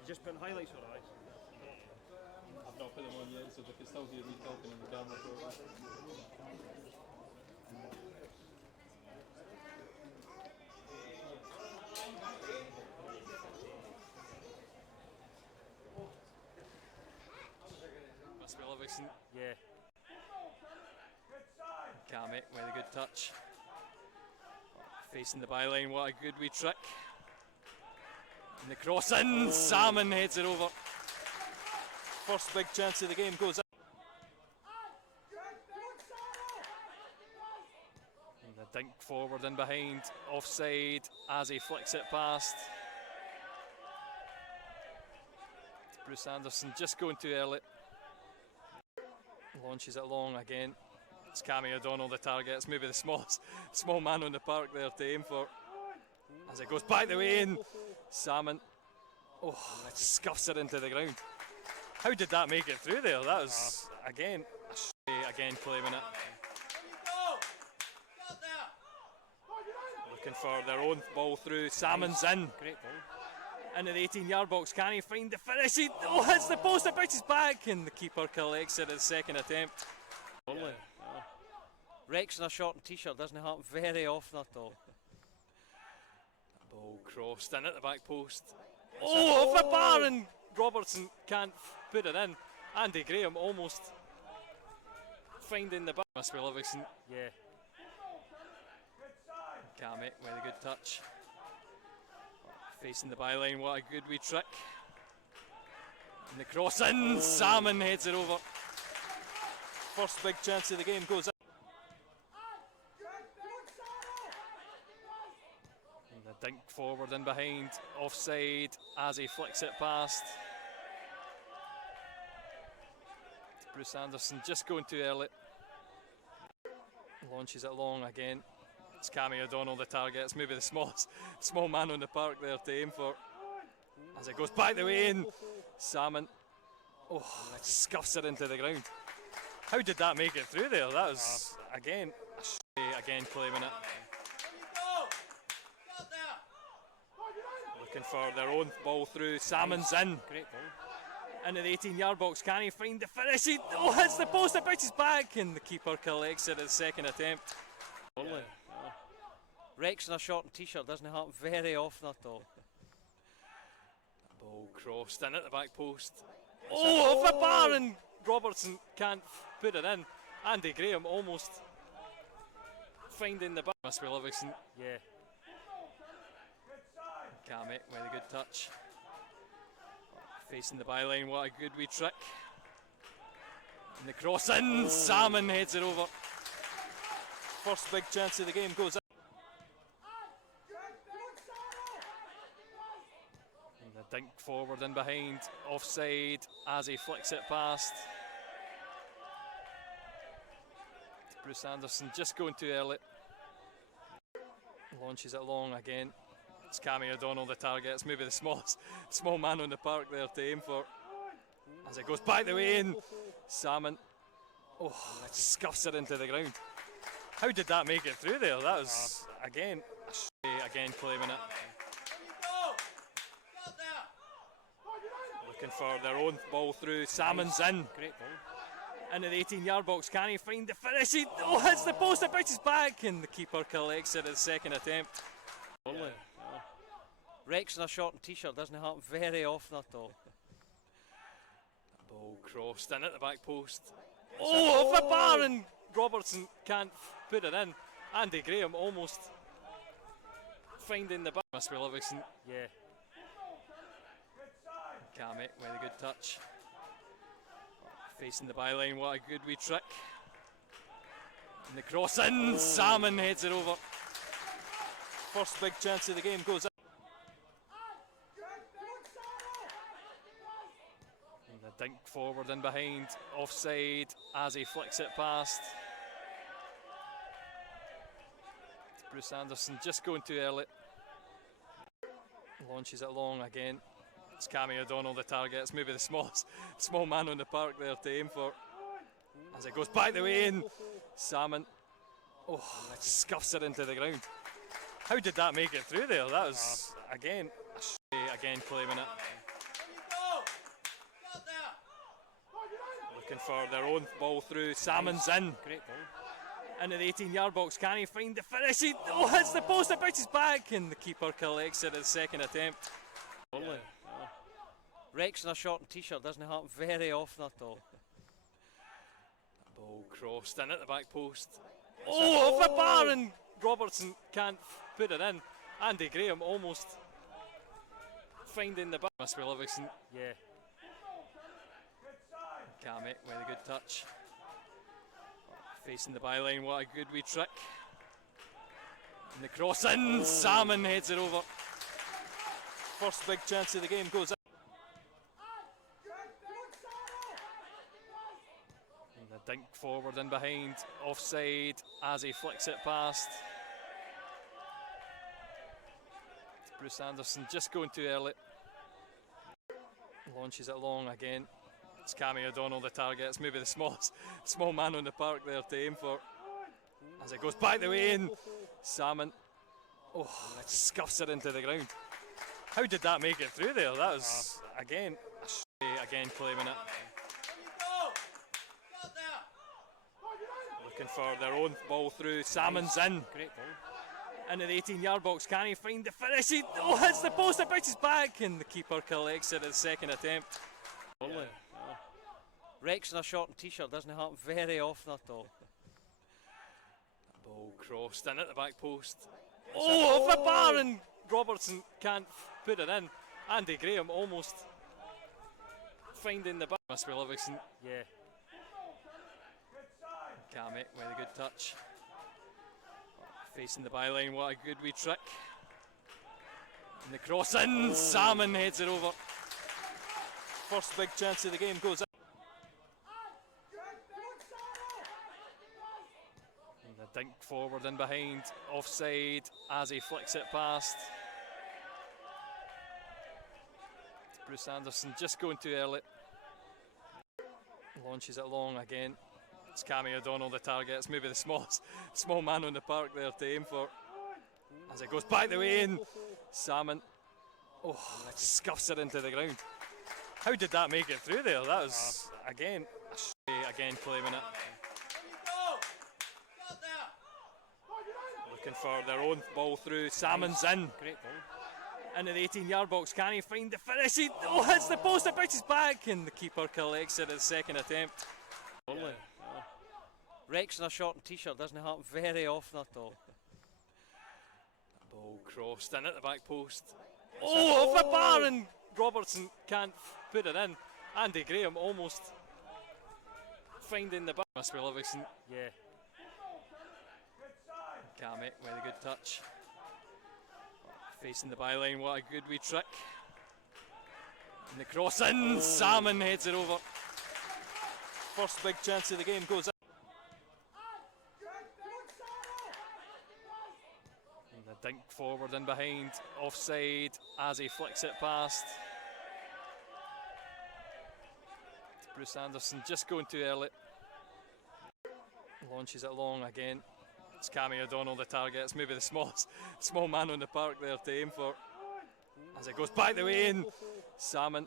Just putting highlights on, right? I've not put them on yet, so they can still hear me talking in the camera for must be Livingston. Yeah. Cammy with a good touch. Facing the byline, what a good wee trick. And the cross in, Salmon heads it over. First big chance of the game goes in. And the dink forward and behind, offside as he flicks it past. Bruce Anderson just going too early. Launches it long again. It's Cammy O'Donnell the target. It's maybe the small man on the park there to aim for. As it goes back the way in, Salmon, scuffs it into the ground. How did that make it through there? That was, again claiming it. Looking for their own ball through, Salmon's in. Great ball. Into the 18-yard box, can he find the finish? He hits the post, it bounces back, and the keeper collects it at the second attempt. Lovely. Yeah. Rex in a short t-shirt doesn't happen very often at all. Ball crossed in at the back post. Off the bar, and Robertson can't put it in. Andy Graham almost finding the back. Must be Livingston. Yeah. Cammy with a good touch. Facing the byline, what a good wee trick. And the cross in, Salmon heads it over. First big chance of the game goes in. And the dink forward and behind, offside as he flicks it past. Bruce Anderson just going too early. Launches it long again. It's Cammy O'Donnell the target. It's maybe the small man on the park there to aim for. As it goes back the way in, Salmon, scuffs it into the ground. How did that make it through there? That was, again claiming it. Looking for their own ball through, Salmon's in. Great ball. Into the 18-yard box, can he find the finish? He hits the post, it bounces back, and the keeper collects it at the second attempt. Lovely. Yeah. Rex in a short t-shirt doesn't happen very often at all. Ball crossed in at the back post. Off the bar, and Robertson can't put it in. Andy Graham almost finding the back. Must be Livingston. Yeah. Cammy with a good touch. Facing the byline, what a good wee trick. And the cross in, Salmon heads it over. First big chance of the game goes in. And the dink forward and behind, offside as he flicks it past. Bruce Anderson just going too early. Launches it long again. It's Cammy O'Donnell the target. It's maybe the small man on the park there to aim for. As it goes back the way in, Salmon, scuffs it into the ground. How did that make it through there? That was, again claiming it. Looking for their own ball through, Salmon's in. Great ball. Into the 18-yard box, can he find the finish? He hits the post, it bounces back, and the keeper collects it at the second attempt. Lovely. Yeah. Rex in a short t-shirt doesn't happen very often at all. Ball crossed in at the back post. Oh, off the bar, and Robertson can't put it in. Andy Graham almost finding the back. Must be Livingston. Yeah. Kamik with a good touch. Facing the byline, what a good wee trick. And the cross in, Salmon heads it over. First big chance of the game goes in. And the dink forward and behind, offside as he flicks it past. Bruce Anderson just going too early. Launches it long again. It's Cammy O'Donnell the target. It's maybe the small man on the park there to aim for. As it goes back the way in, Salmon scuffs it into the ground. How did that make it through there? That was again claiming it. Looking for their own ball through. Salmon's in. Great ball. Into the 18-yard box. Can he find the finish? He hits the post, it bounces back, and the keeper collects it at the second attempt. Yeah. Rex in a short and t-shirt doesn't happen very often at all. Ball crossed in at the back post. Off the bar, and Robertson can't put it in. Andy Graham almost finding the back. Must be Livingston. Yeah. Kamik with a good touch. Facing the byline, what a good wee trick. And the cross in, Salmon heads it over. First big chance of the game goes in. And the dink forward and behind, offside as he flicks it past. Bruce Anderson just going too early. Launches it long again. It's Cammy O'Donnell the target. It's maybe the small man on the park there to aim for. As it goes back the way in, Salmon scuffs it into the ground. How did that make it through there? That was again claiming it. Looking for their own ball through. Salmon's in. Great ball. Into the 18-yard box. Can he find the finish? He hits the post, it bounces back, and the keeper collects it at the second attempt. Yeah. Rex in a short and t-shirt doesn't happen very often at all. Ball crossed in at the back post. Off the bar, and Robertson can't put it in. Andy Graham almost finding the back. Must be Livingston. Yeah. Kamik with a good touch. Facing the byline, what a good wee trick. And the cross in, Salmon heads it over. First big chance of the game goes in. And the dink forward and behind, offside as he flicks it past. Bruce Anderson just going too early. Launches it long again. It's Cammy O'Donnell the target. It's maybe the small man on the park there to aim for. As it goes back the way in, Salmon scuffs it into the ground. How did that make it through there? That was again claiming it. Looking for their own ball through. Salmon's in. Great ball. Into the 18-yard box. Can he find the finish? He hits the post, it bounces back, and the keeper collects it at the second attempt. Yeah. Rex in a short and t-shirt doesn't happen very often at all. Ball crossed in at the back post. Off the bar, and Robertson can't put it in. Andy Graham almost finding the back. Must be Livingston. Yeah. Kamik with a good touch. Facing the byline, what a good wee trick. And the cross in, Salmon heads it over. First big chance of the game goes in. And the dink forward and behind, offside as he flicks it past. Bruce Anderson just going too early. Launches it long again. It's Cammy O'Donnell the target. It's maybe the small man on the park there to aim for. As it goes back the way in, Salmon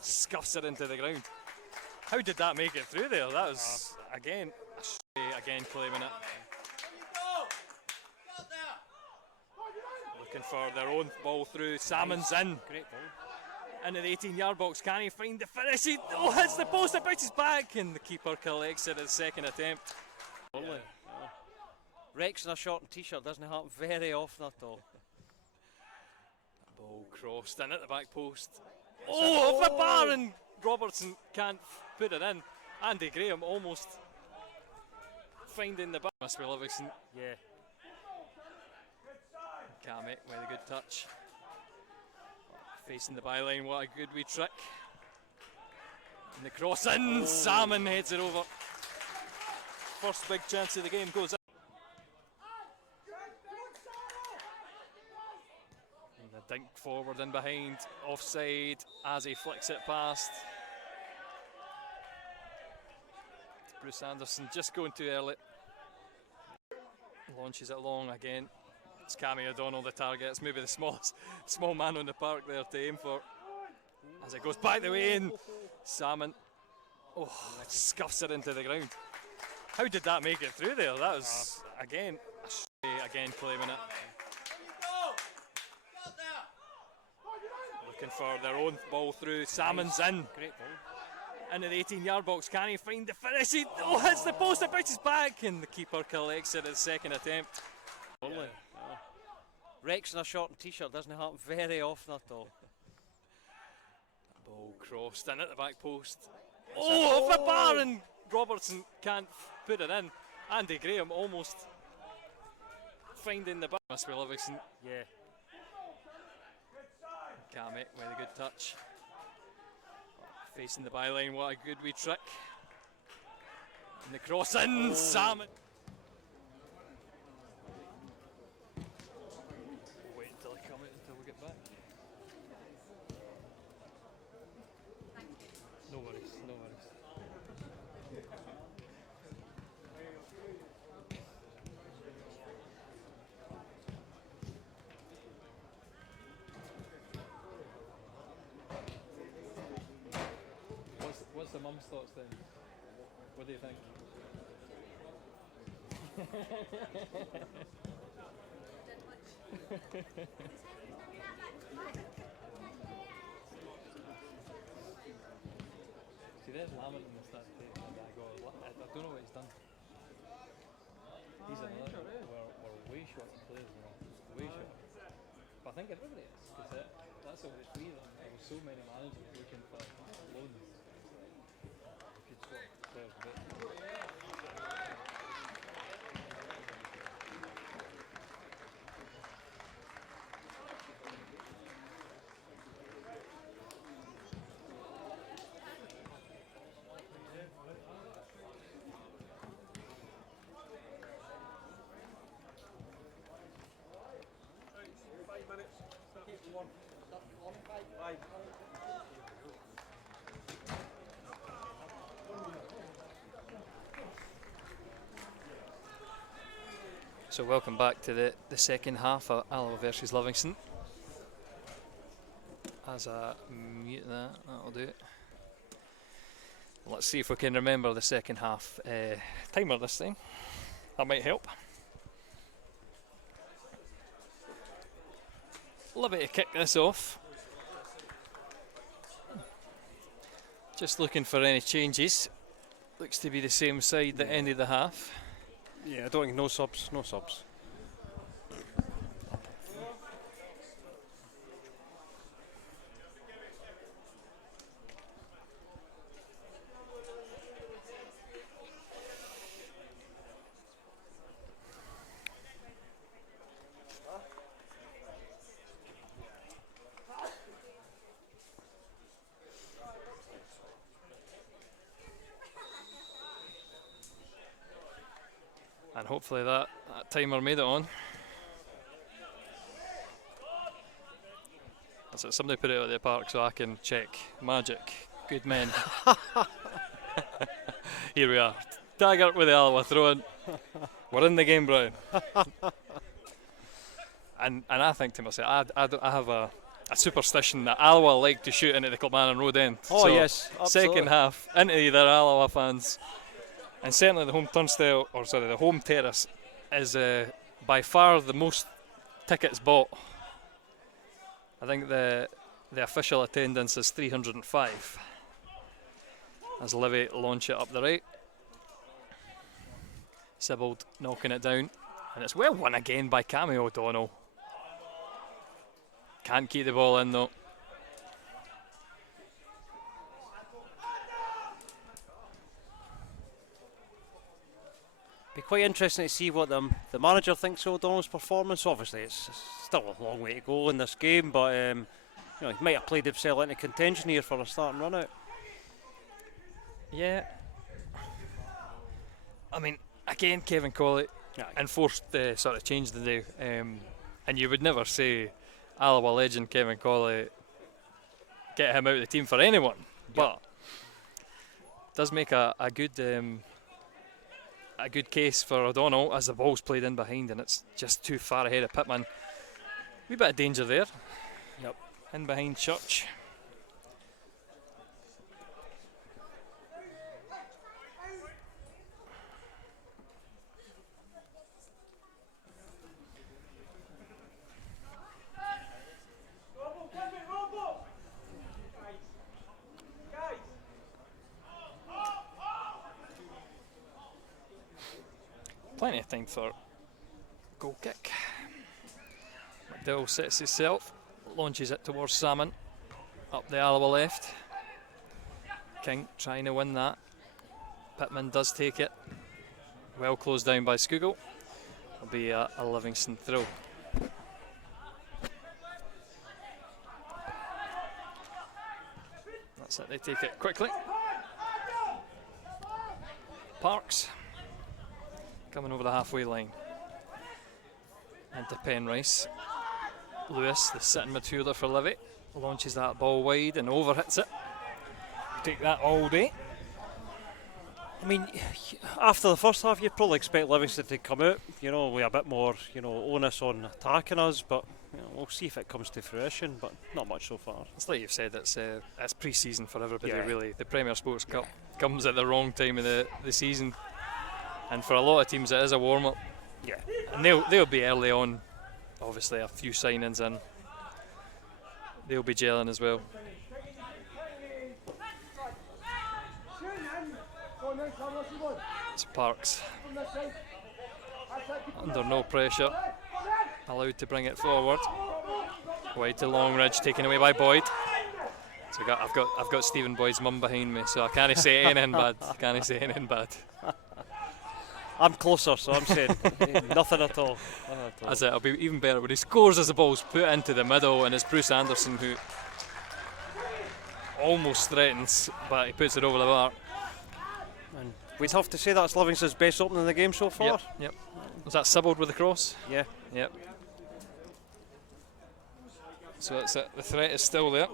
scuffs it into the ground. How did that make it through there? That was again claiming it. Looking for their own ball through. Salmon's in. Great ball. into the 18-yard box. Can he find the finish? He hits the post, it bounces back, and the keeper collects it at the second attempt. Yeah. Rex in a short t-shirt doesn't happen very often at all. Ball crossed in at the back post. Off the bar, and Robertson can't put it in. Andy Graham almost finding the bar. Must be Livingston. Yeah. Kamek with a good touch. Facing the byline, what a good wee trick. And the cross in, Salmon heads it over. First big chance of the game goes in. And the dink forward and behind, offside as he flicks it past. Bruce Anderson just going too early. Launches it long again. It's Cammy O'Donnell the target. It's maybe the small man on the park there to aim for. As it goes back the way in, Salmon scuffs it into the ground. How did that make it through there? That was again claiming it. Looking for their own ball through. Salmon's in. Great ball. Into the 18-yard box. Can he find the finish? He hits the post, it bounces back, and the keeper collects it at the second attempt. Yeah. Rex in a short t-shirt doesn't happen very often at all. Ball crossed in at the back post. Off the bar, and Robertson can't put it in. Andy Graham almost finding the bar. Must be Livingston. Yeah. Kamek with a good touch. Facing the byline, what a good wee trick. And the cross in, Salmon. Wait until I come out until we get back. No worries, no worries. What's the mum's thoughts then? What do you think? See, there's Lamont in the stats tape, and I don't know what he's done. He's another. We're way short of players now. Way short. But I think everybody is, because that's over the three of them. There were so many managers looking for loans. We could swap players a bit. So welcome back to the second half of Alloa versus Livingston. As I mute that'll do it. Let's see if we can remember the second half timer this time. That might help. Livy to kick this off. Just looking for any changes. Looks to be the same side that ended the half. Yeah, I don't think no subs. And hopefully that timer made it on. That's it, somebody put it out of the park so I can check. Magic. Good men. Here we are. Dagger with the Alloa throw-in. We're in the game, Brian. and I think to myself, I have a superstition that Alloa like to shoot into the Kilmarnock Road end. Oh, so yes, absolutely. Second half, into their Alloa fans. And certainly the home turnstile, the home terrace, is by far the most tickets bought. I think the The official attendance is 305. As Livy launch it up the right. Sibbald knocking it down. And it's well won again by Cammy O'Donnell. Can't keep the ball in though. Be quite interesting to see what the manager thinks of O'Donnell's performance. Obviously, it's still a long way to go in this game, but you know, he might have played himself into contention here for a starting run out. Yeah. I mean, again, Kevin Colley enforced sort of change the day, and you would never say Alloa legend Kevin Colley get him out of the team for anyone, but does make a good case for O'Donnell as the ball's played in behind and it's just too far ahead of Pittman. Wee bit of danger there. Yep. In behind Church. Plenty of time for goal kick. McDowell sets himself, launches it towards Salmon, up the Alloa left. King trying to win that. Pittman does take it. Well closed down by Skugel. It'll be a Livingston throw. That's it, they take it quickly. Parks. Coming over the halfway line. Into Penrice. Lewis, the sitting midfielder for Livy, launches that ball wide and overhits it. Take that all day. I mean, after the first half, you'd probably expect Livingston to come out, you know, with a bit more, you know, onus on attacking us, but you know, we'll see if it comes to fruition, but not much so far. It's like you've said, it's pre-season for everybody, really. The Premier Sports Cup comes at the wrong time of the season. And for a lot of teams, it is a warm-up. Yeah. And they'll be early on. Obviously, a few signings in. They'll be gelling as well. It's Parks. Under no pressure. Allowed to bring it forward. Wide to Longridge, taken away by Boyd. So I've got Stephen Boyd's mum behind me, so I can't say anything bad. I'm closer, so I'm saying nothing at all. That's it, it'll be even better when he scores as the ball's put into the middle and it's Bruce Anderson who almost threatens, but he puts it over the bar. And we'd have to say that's Livingston's best opening of the game so far. Yep. Was that Sibbald with the cross? Yeah. Yep. So that's it, the threat is still there.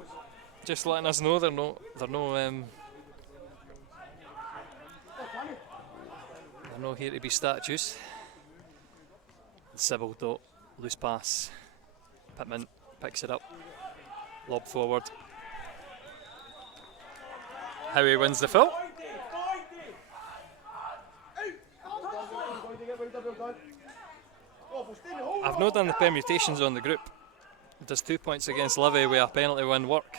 Just letting us know they're no here to be statues. Sibbald though, loose pass. Pittman picks it up, lob forward. Howie wins the fill. I've not done the permutations on the group. Does 2 points against Livy with a penalty win work?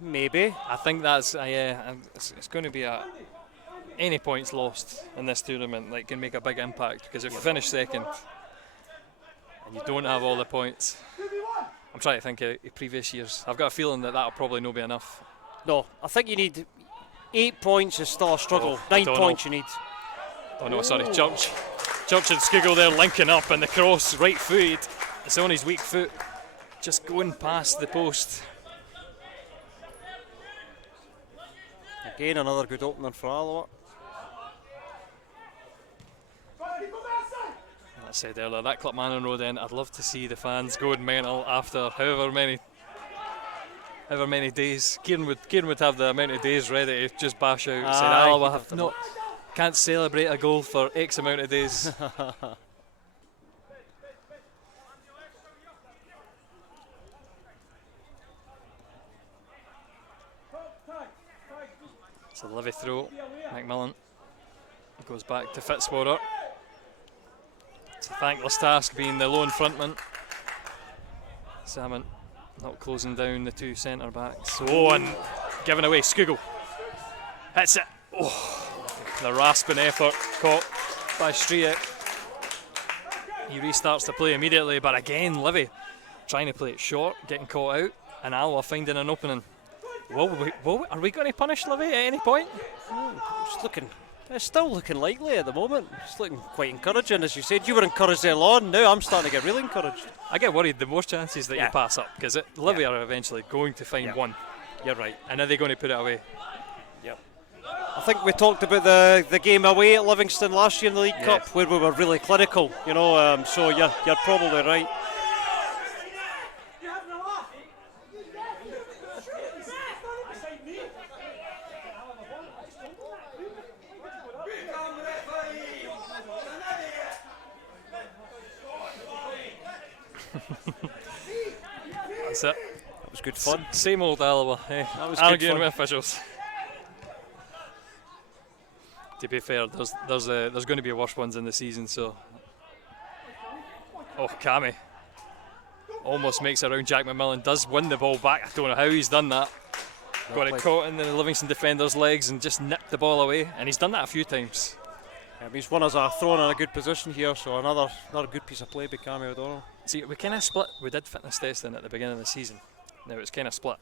Maybe. I think that's it's going to be any points lost in this tournament can make a big impact, because if you finish second and you don't have all the points, I'm trying to think of previous years. I've got a feeling that'll probably not be enough. No, I think you need 8 points is still a struggle. 9 points you need. Oh no, sorry, Church and Skugel there linking up, and the cross right footed. It's on his weak foot, just going past the post. Again, another good opener for Alloa. I said earlier, that Clapmannon Road end, I'd love to see the fans going mental after however many days. Kieran would have the amount of days ready to just bash out. Alloa can't celebrate a goal for X amount of days. It's a Livy throw. McMillan goes back to Fitzwater. It's a thankless task being the lone frontman. Salmon Not closing down the two centre backs. Oh, and giving away. Skugel hits it. Oh, the rasping effort caught by Striek. He restarts the play immediately, but again, Livy trying to play it short, getting caught out, and Alloa finding an opening. Are we going to punish Livy at any point? It's still looking likely at the moment. It's looking quite encouraging, as you said. You were encouraged early on. Now I'm starting to get really encouraged. I get worried the more chances that you pass up, because Livy are eventually going to find one. You're right. And are they going to put it away? Yep. I think we talked about the game away at Livingston last year in the League Cup, where we were really clinical. So you're probably right. That's it. That was good fun. Same old Alloa, That was arguing good fun with officials. To be fair, there's going to be worse ones in the season, so. Oh, Cammy almost makes it around Jack McMillan, does win the ball back. I don't know how he's done that. Got it caught in the Livingston defender's legs and just nipped the ball away, and he's done that a few times. He's won us a throw in a good position here, so another good piece of play by Cammy O'Donnell. See, we kind of split. We did fitness testing at the beginning of the season. Now it's kind of split.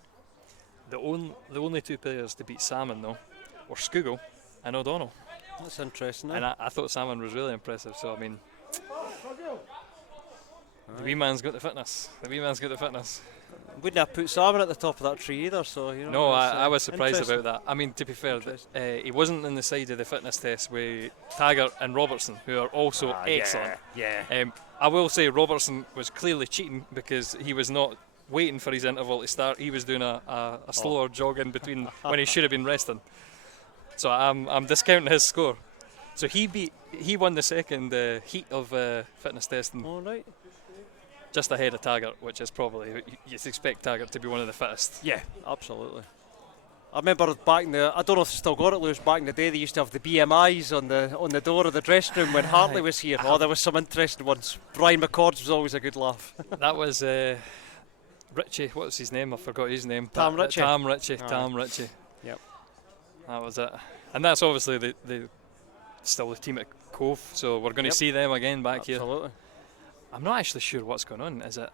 The only two players to beat Salmon though were Skugel and O'Donnell. That's interesting. And I thought Salmon was really impressive. So I mean, the wee man's got the fitness. Wouldn't have put Salmon at the top of that tree either, so No, I was surprised about that. I mean, to be fair, he wasn't in the side of the fitness test with Taggart and Robertson, who are also excellent. Yeah. I will say Robertson was clearly cheating because he was not waiting for his interval to start. He was doing a slower jog in between when he should have been resting. So I'm discounting his score. So he won the second heat of fitness testing. All right. Just ahead of Taggart, which is probably, you'd expect Taggart to be one of the fittest. Yeah, absolutely. I remember back in I don't know if they still got it, Lewis, back in the day they used to have the BMIs on the door of the dressing room when Hartley was here. There was some interesting ones. Brian McCord's was always a good laugh. That was Ritchie, what was his name? I forgot his name. Tam Ritchie. Tam Ritchie. Yep. That was it. And that's obviously the still the team at Cove, so we're going to see them again back here. Absolutely. I'm not actually sure what's going on. Is it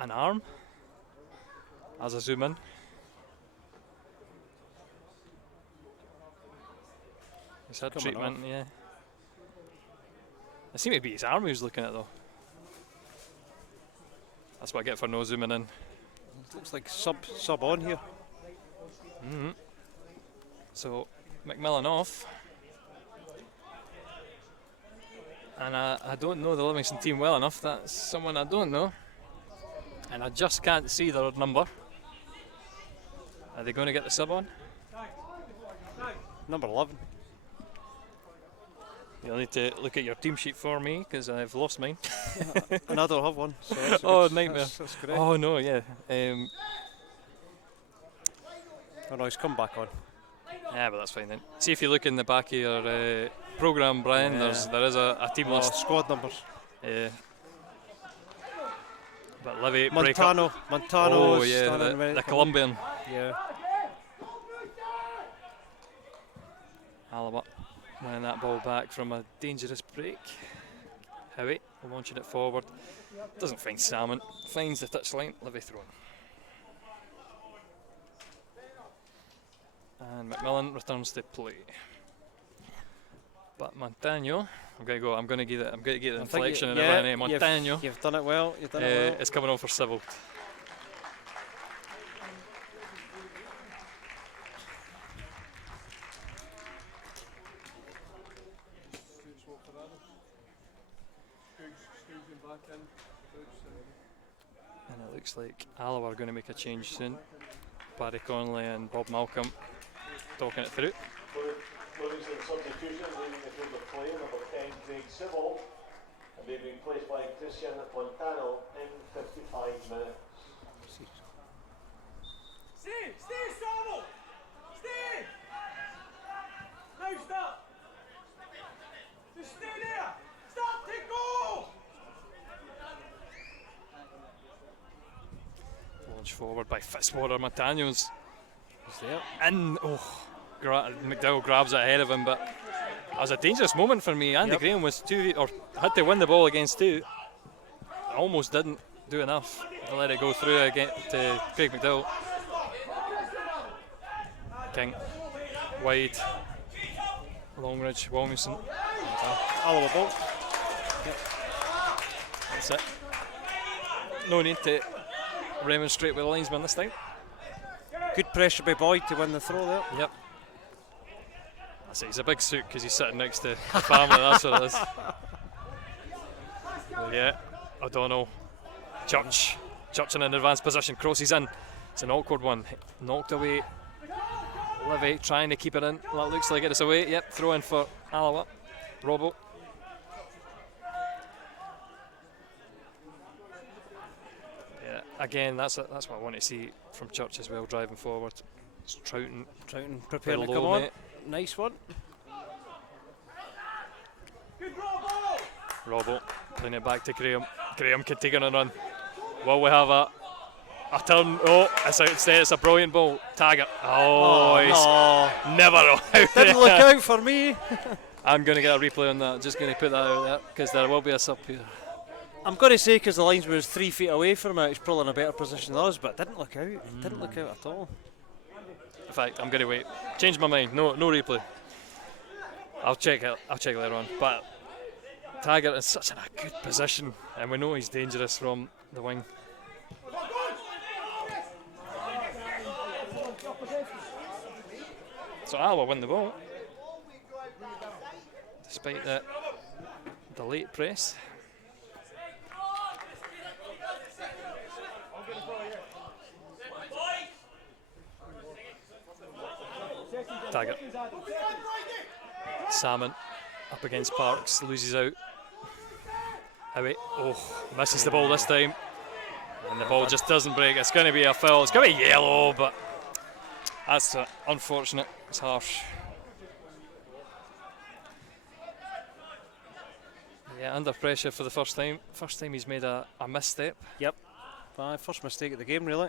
an arm? As I zoom in. He's had treatment, yeah. It seemed to be his arm he was looking at though. That's what I get for no zooming in. Looks like sub on here. So McMillan off. And I don't know the Livingston team well enough. That's someone I don't know. And I just can't see their number. Are they going to get the sub on? Number 11. You'll need to look at your team sheet for me because I've lost mine. And I don't have one. So nightmare. That's great. Oh no, yeah. Oh no, he's come back on. Yeah, but that's fine then. See if you look in the back of your programme, Brian, there is a team list. Squad numbers. Yeah. But Livy, Montano. Oh yeah, the Colombian. Yeah. Alloa winning that ball back from a dangerous break. Howie launching it forward. Doesn't find Salmon. Finds the touchline. Livy thrown. And McMillan returns to play. But Montano, I'm going to get the inflection and everything. Montano. You've done it well. It's coming on for Sybil. And it looks like Alloa are going to make a change soon. Barry Conley and Bob Malcolm talking it through. Livingston substitution, leaving the field of play, number 10, Craig Sybil, and being replaced by Christian Montano in 55 minutes. Stay, Sabo! Stay! Now stop! Just stay there! Stop, take go! forward by Fitzwater. Montano's He's there. in. McDowell grabs it ahead of him, but that was a dangerous moment for me. Andy Graham was had to win the ball against 2. Almost didn't do enough to let it go through again to Craig McDowell. King, wide, Longridge, Williamson. Alloa ball. That's it. No need to remonstrate with the linesman this time. Good pressure by Boyd to win the throw there. Yep. That's it. He's a big suit because he's sitting next to the family. That's what it is. Yeah, O'Donnell. Church in an advanced position. Crosses in. It's an awkward one. Knocked away. Livy trying to keep it in. That looks like it is away. Yep, throw in for Alloa. Robbo. Yeah, again, that's what I want to see from Church as well, driving forward. It's Troughton Preparing to low, come on. mate. Nice one. Robbo playing it back to Graham. Graham can take it and run. Will we have a turn? Oh, it's out instead. It's a brilliant ball. Taggart. He's never out. Didn't look out for me. I'm going to get a replay on that. Just going to put that out there because there will be a sub here. I'm going to say because the linesman was 3 feet away from it, he's probably in a better position than us, but it didn't look out. Didn't look out at all. In fact, I'm going to wait. Change my mind. No replay. I'll check later on. But Taggart is such in a good position, and we know he's dangerous from the wing. So Alloa win the ball, despite the late press. Taggart. Salmon up against Parks, loses out. Misses the ball this time. And the ball just doesn't break. It's going to be a foul. It's going to be yellow, but that's unfortunate. It's harsh. Yeah, under pressure for the first time. First time he's made a misstep. Yep. First mistake of the game, really.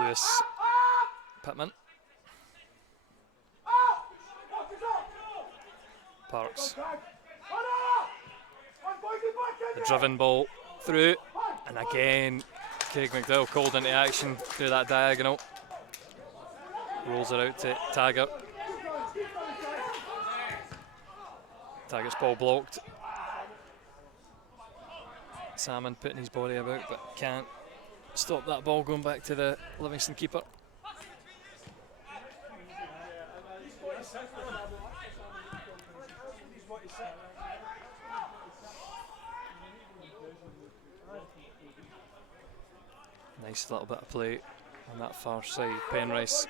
Lewis Pittman. Parks. The driven ball through, and again Craig McDowell called into action through that diagonal. Rolls it out to Taggart. Taggart's ball blocked. Salmon putting his body about but can't stop that ball going back to the Livingston keeper. Nice little bit of play on that far side. Penrice,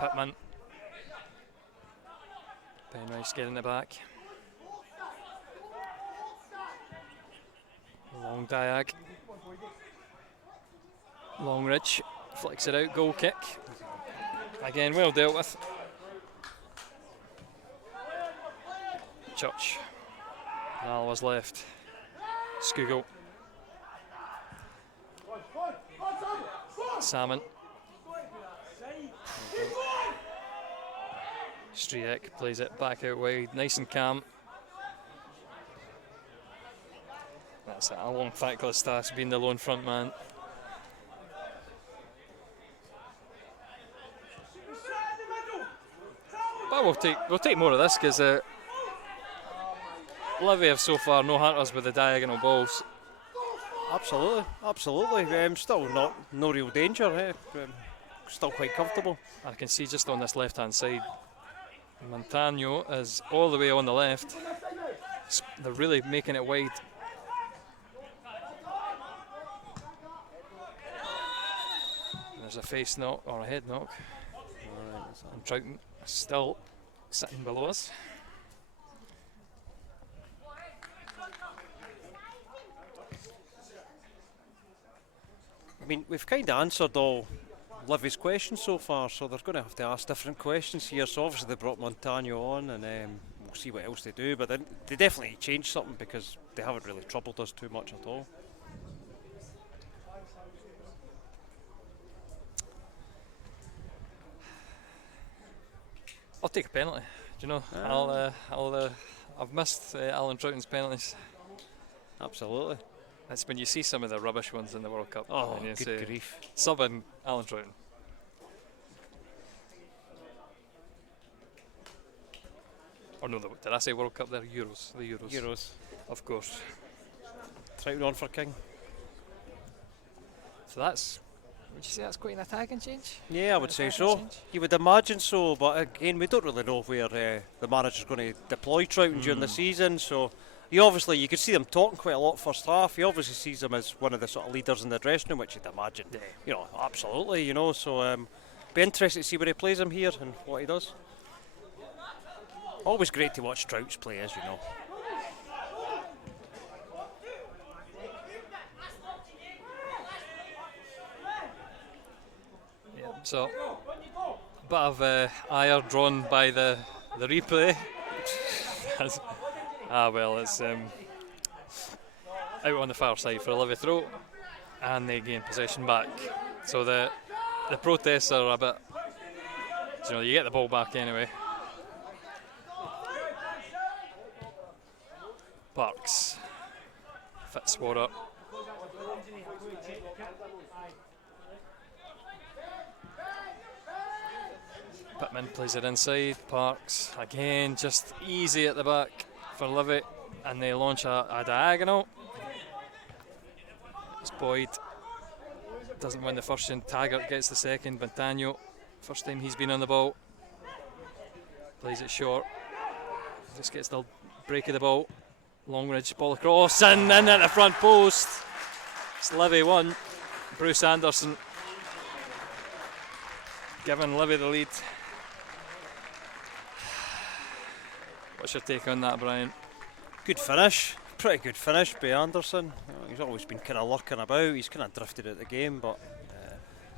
Pittman. Penrice getting it back. Long diag. Longridge flicks it out, goal kick. Again, well dealt with. Church. Alloa's left. Skugel. Salmon. Striek plays it back out wide, nice and calm. That's it, a long thankless task being the lone front man. But we'll take more of this because Livy have so far no hunters with the diagonal balls. Absolutely. Still no real danger. Still quite comfortable. I can see just on this left hand side, Montano is all the way on the left. They're really making it wide. There's a face knock or a head knock. And Troughton is still sitting below us. I mean, we've kind of answered all Livy's questions so far, so they're going to have to ask different questions here. So obviously they brought Montano on, and we'll see what else they do. But they definitely changed something because they haven't really troubled us too much at all. I'll take a penalty. Do you know? I've missed Alan Troughton's penalties. Absolutely. That's when you see some of the rubbish ones in the World Cup. Oh, and you good say, grief. Subbing Alan Troughton. Or no, did I say World Cup there? Euros. The Euros. Euros. Of course. Troughton on for King. So that's, would you say that's quite an attacking change? Yeah, I would say Attacking so. change? You would imagine so, but again, we don't really know where the manager's going to deploy Troughton during the season. So you could see them talking quite a lot first half. He obviously sees him as one of the sort of leaders in the dressing room, which you'd imagine. Absolutely, So be interested to see where he plays him here and what he does. Always great to watch Trouts play, as you know. Yeah, so a bit of ire drawn by the replay. It's out on the far side for a Livy throw, and they gain possession back. So the protests are a bit, you get the ball back anyway. Parks fits Sword up. Pittman plays it inside. Parks again, just easy at the back for Livy, and they launch a diagonal. It's Boyd, doesn't win the first, and Taggart gets the second. Montano, first time he's been on the ball, plays it short, just gets the break of the ball. Longridge ball across and in at the front post. It's Livy 1, Bruce Anderson giving Livy the lead. What's your take on that, Brian? Good finish, pretty good finish by Anderson. He's always been kind of lurking about. He's kind of drifted out the game, but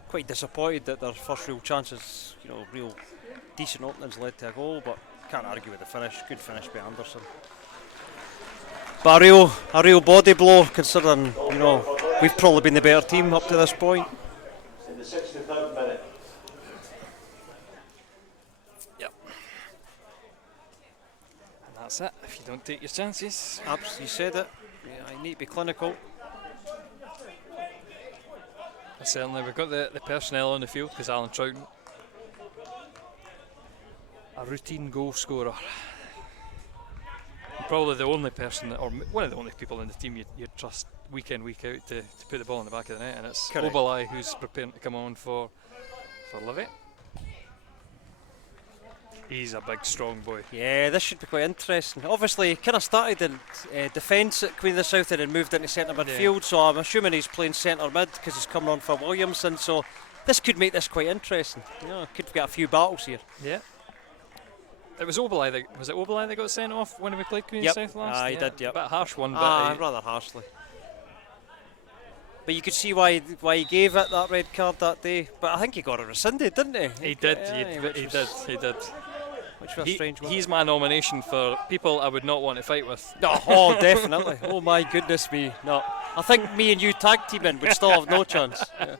quite disappointed that their first real chances, real decent openings led to a goal. But can't argue with the finish. Good finish by Anderson. But a real body blow, considering we've probably been the better team up to this point. In the 63rd minute. Yep. And that's it. If you don't take your chances. You said it. Yeah, you need to be clinical. Certainly, we've got the personnel on the field because Alan Troughton, a routine goal scorer. Probably the only person, or one of the only people in the team you'd trust week in, week out to put the ball in the back of the net, and it's Obalai who's preparing to come on for Livy. He's a big, strong boy. Yeah, this should be quite interesting. Obviously, he kind of started in defence at Queen of the South and then moved into centre midfield, so I'm assuming he's playing centre mid because he's coming on for Williamson, so this could make this quite interesting. Could get a few battles here. Yeah. It was Obalai that got sent off when we played Queen South last? He did, yep. A bit harsh one, but rather harshly. But you could see why he gave it that red card that day. But I think he got it rescinded, didn't he? He did. Which was a strange one. He's my nomination for people I would not want to fight with. Oh, definitely. Oh my goodness me. No, I think me and you tag teaming would still have no chance. Yeah.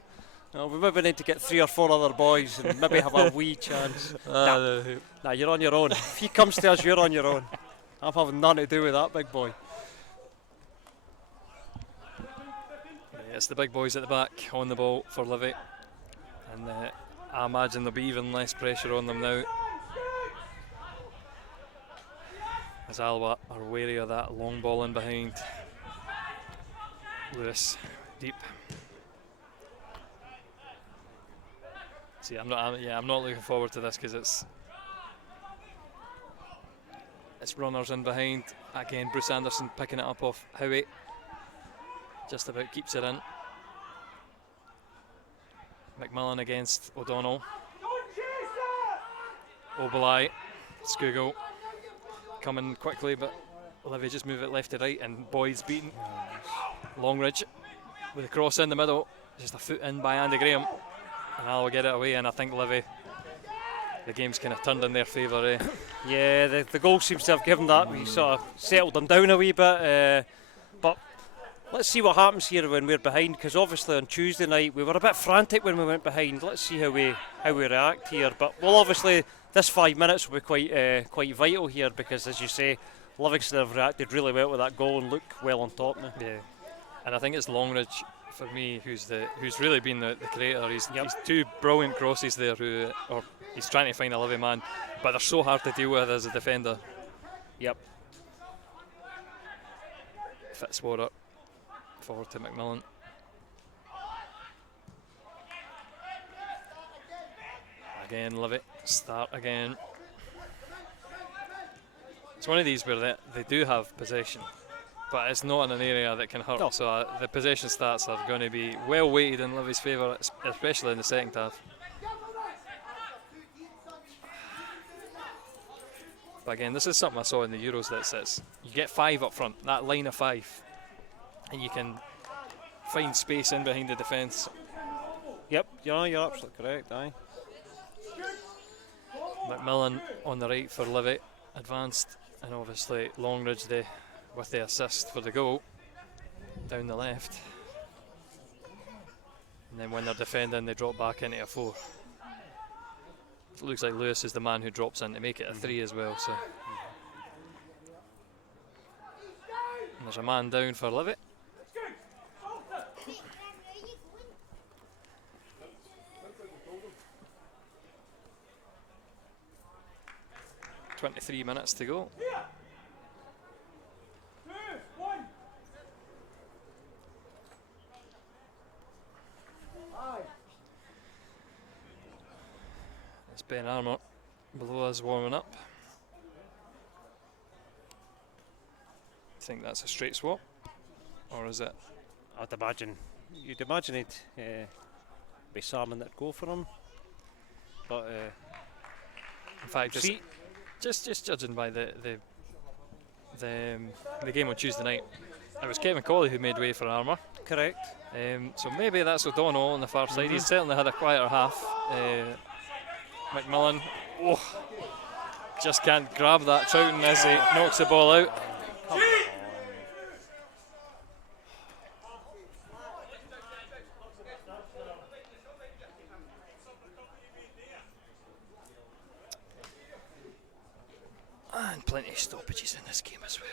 No, we maybe need to get 3 or 4 other boys and maybe have a wee chance. Nah, you're on your own. If he comes to us, you're on your own. I'm having nothing to do with that big boy. Yeah, it's the big boys at the back on the ball for Livy, and I imagine there'll be even less pressure on them now, as Alloa are wary of that long ball in behind. Lewis deep. See, I'm not looking forward to this because it's runners in behind. Again, Bruce Anderson picking it up off Howie. Just about keeps it in. McMillan against O'Donnell. Obalai, Skugel coming quickly, but Livy just move it left to right, and Boyd's beaten. Longridge with a cross in the middle, just a foot in by Andy Graham. And Alloa get it away, and I think Livy, the game's kind of turned in their favour, eh? Yeah, the goal seems to have given that. We sort of settled them down a wee bit. But let's see what happens here when we're behind, because obviously on Tuesday night we were a bit frantic when we went behind. Let's see how we react here. But well, obviously this 5 minutes will be quite vital here, because as you say, Livingston have reacted really well with that goal and look well on top now. Yeah, and I think it's Longridge for me who's really been the creator. He's two brilliant crosses there, or he's trying to find a Livy man, but they're so hard to deal with as a defender. Yep. Fitzwater forward to McMillan. Again, Livy start again. It's one of these where they do have possession, but it's not in an area that can hurt. No. So the possession stats are going to be well weighted in Livy's favour, especially in the second half. But again, this is something I saw in the Euros that says you get 5 up front, that line of 5, and you can find space in behind the defence. Yep, you're absolutely correct, aye. McMillan on the right for Livy, advanced, and obviously Longridge with the assist for the goal down the left. And then when they're defending, they drop back into a 4. It looks like Lewis is the man who drops in to make it a 3 as well. So and there's a man down for Livy. .23 minutes to go. It's Ben Armour below us warming up. Think that's a straight swap, or is it? You'd imagine it'd be Salmon that'd go for him, but in fact, just judging by the game on Tuesday night, it was Kevin Colley who made way for Armour. Correct. So maybe that's O'Donnell on the far side. He's certainly had a quieter half. McMillan, just can't grab that Troughton as he knocks the ball out. And plenty of stoppages in this game as well.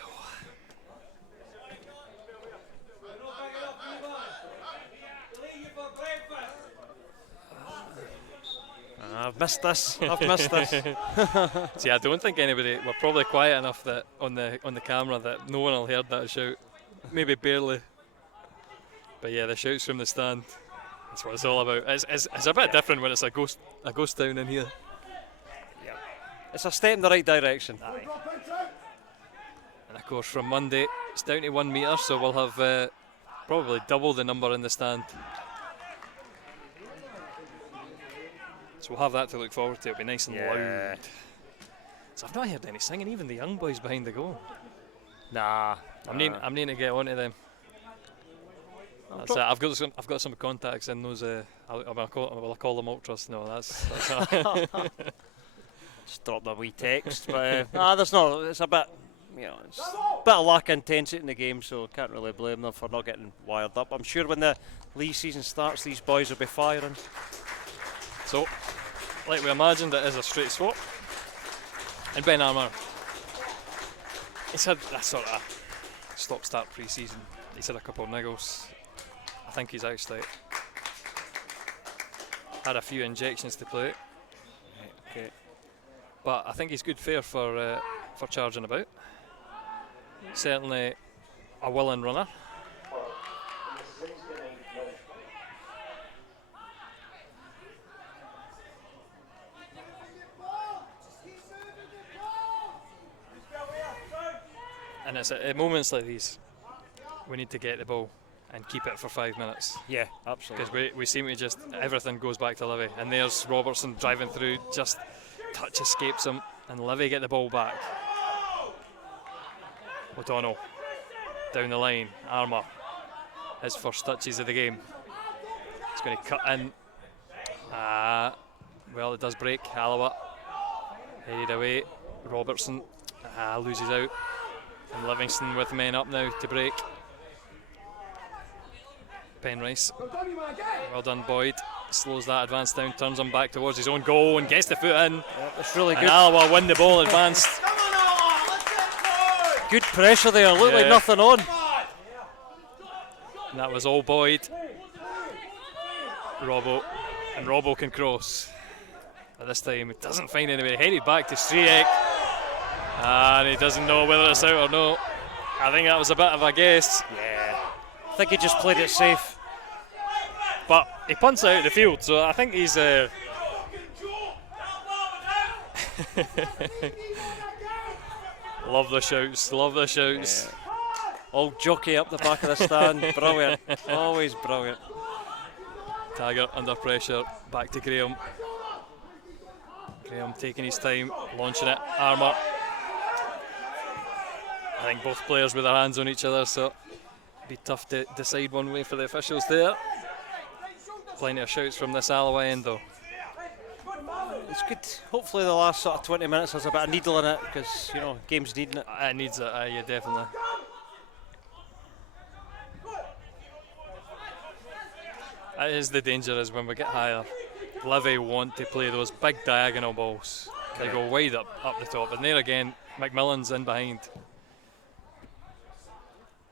I've missed this. See, I don't think anybody. We're probably quiet enough that on the camera that no one will hear that shout. Maybe barely. But yeah, the shouts from the stand. That's what it's all about. It's a bit different when it's a ghost town in here. Yeah. It's a step in the right direction. Aye. And of course, from Monday, it's down to 1 metre, so we'll have probably double the number in the stand. So we'll have that to look forward to. It'll be nice and loud. So I've not heard any singing, even the young boys behind the goal. Nah. I'm needing to get onto them. That's it. I've got some contacts in those. Will I call them ultras? No, that's just drop a wee text, but there's not. It's a bit, it's a bit of lack of intensity in the game, so can't really blame them for not getting wired up. I'm sure when the league season starts, these boys will be firing. So, like we imagined, it is a straight swap. And Ben Armour, he's had that sort of stop-start pre-season. He's had a couple of niggles. I think he's actually had a few injections to play. Okay. But I think he's good fare for charging about. Certainly a willing runner. And it's at moments like these we need to get the ball and keep it for 5 minutes. Yeah, absolutely. Because we seem to just, everything goes back to Livy. And there's Robertson driving through, just touch escapes him, and Livy get the ball back. O'Donnell down the line, Armour, his first touches of the game. He's going to cut in, Well, it does break. Alloa headed away. Robertson loses out. And Livingston with men up now to break. Penrice. Well done, Boyd. Slows that advance down, turns him back towards his own goal and gets the foot in. It's really good. And Alloa win the ball advanced. Good pressure there, looked like nothing on. And that was all Boyd. Robbo. And Robbo can cross. At this time, he doesn't find anybody. Headed back to Striek. And he doesn't know whether it's out or no. I think that was a bit of a guess. Yeah. I think he just played it safe. But he punts out of the field, so I think he's. Love the shouts, love the shouts. Yeah. Old jockey up the back of the stand. Brilliant. Always brilliant. Taggart under pressure. Back to Graham. Graham taking his time, launching it. Armour. I think both players with their hands on each other, so it'd be tough to decide one way for the officials there. Plenty of shouts from this Alloa end though. It's good. Hopefully the last sort of 20 minutes has a bit of needle in it, because, you know, game's needing it. It needs it, yeah, definitely. That is the danger, is when we get higher, Livy want to play those big diagonal balls. They go wide up the top, and there again, McMillan's in behind.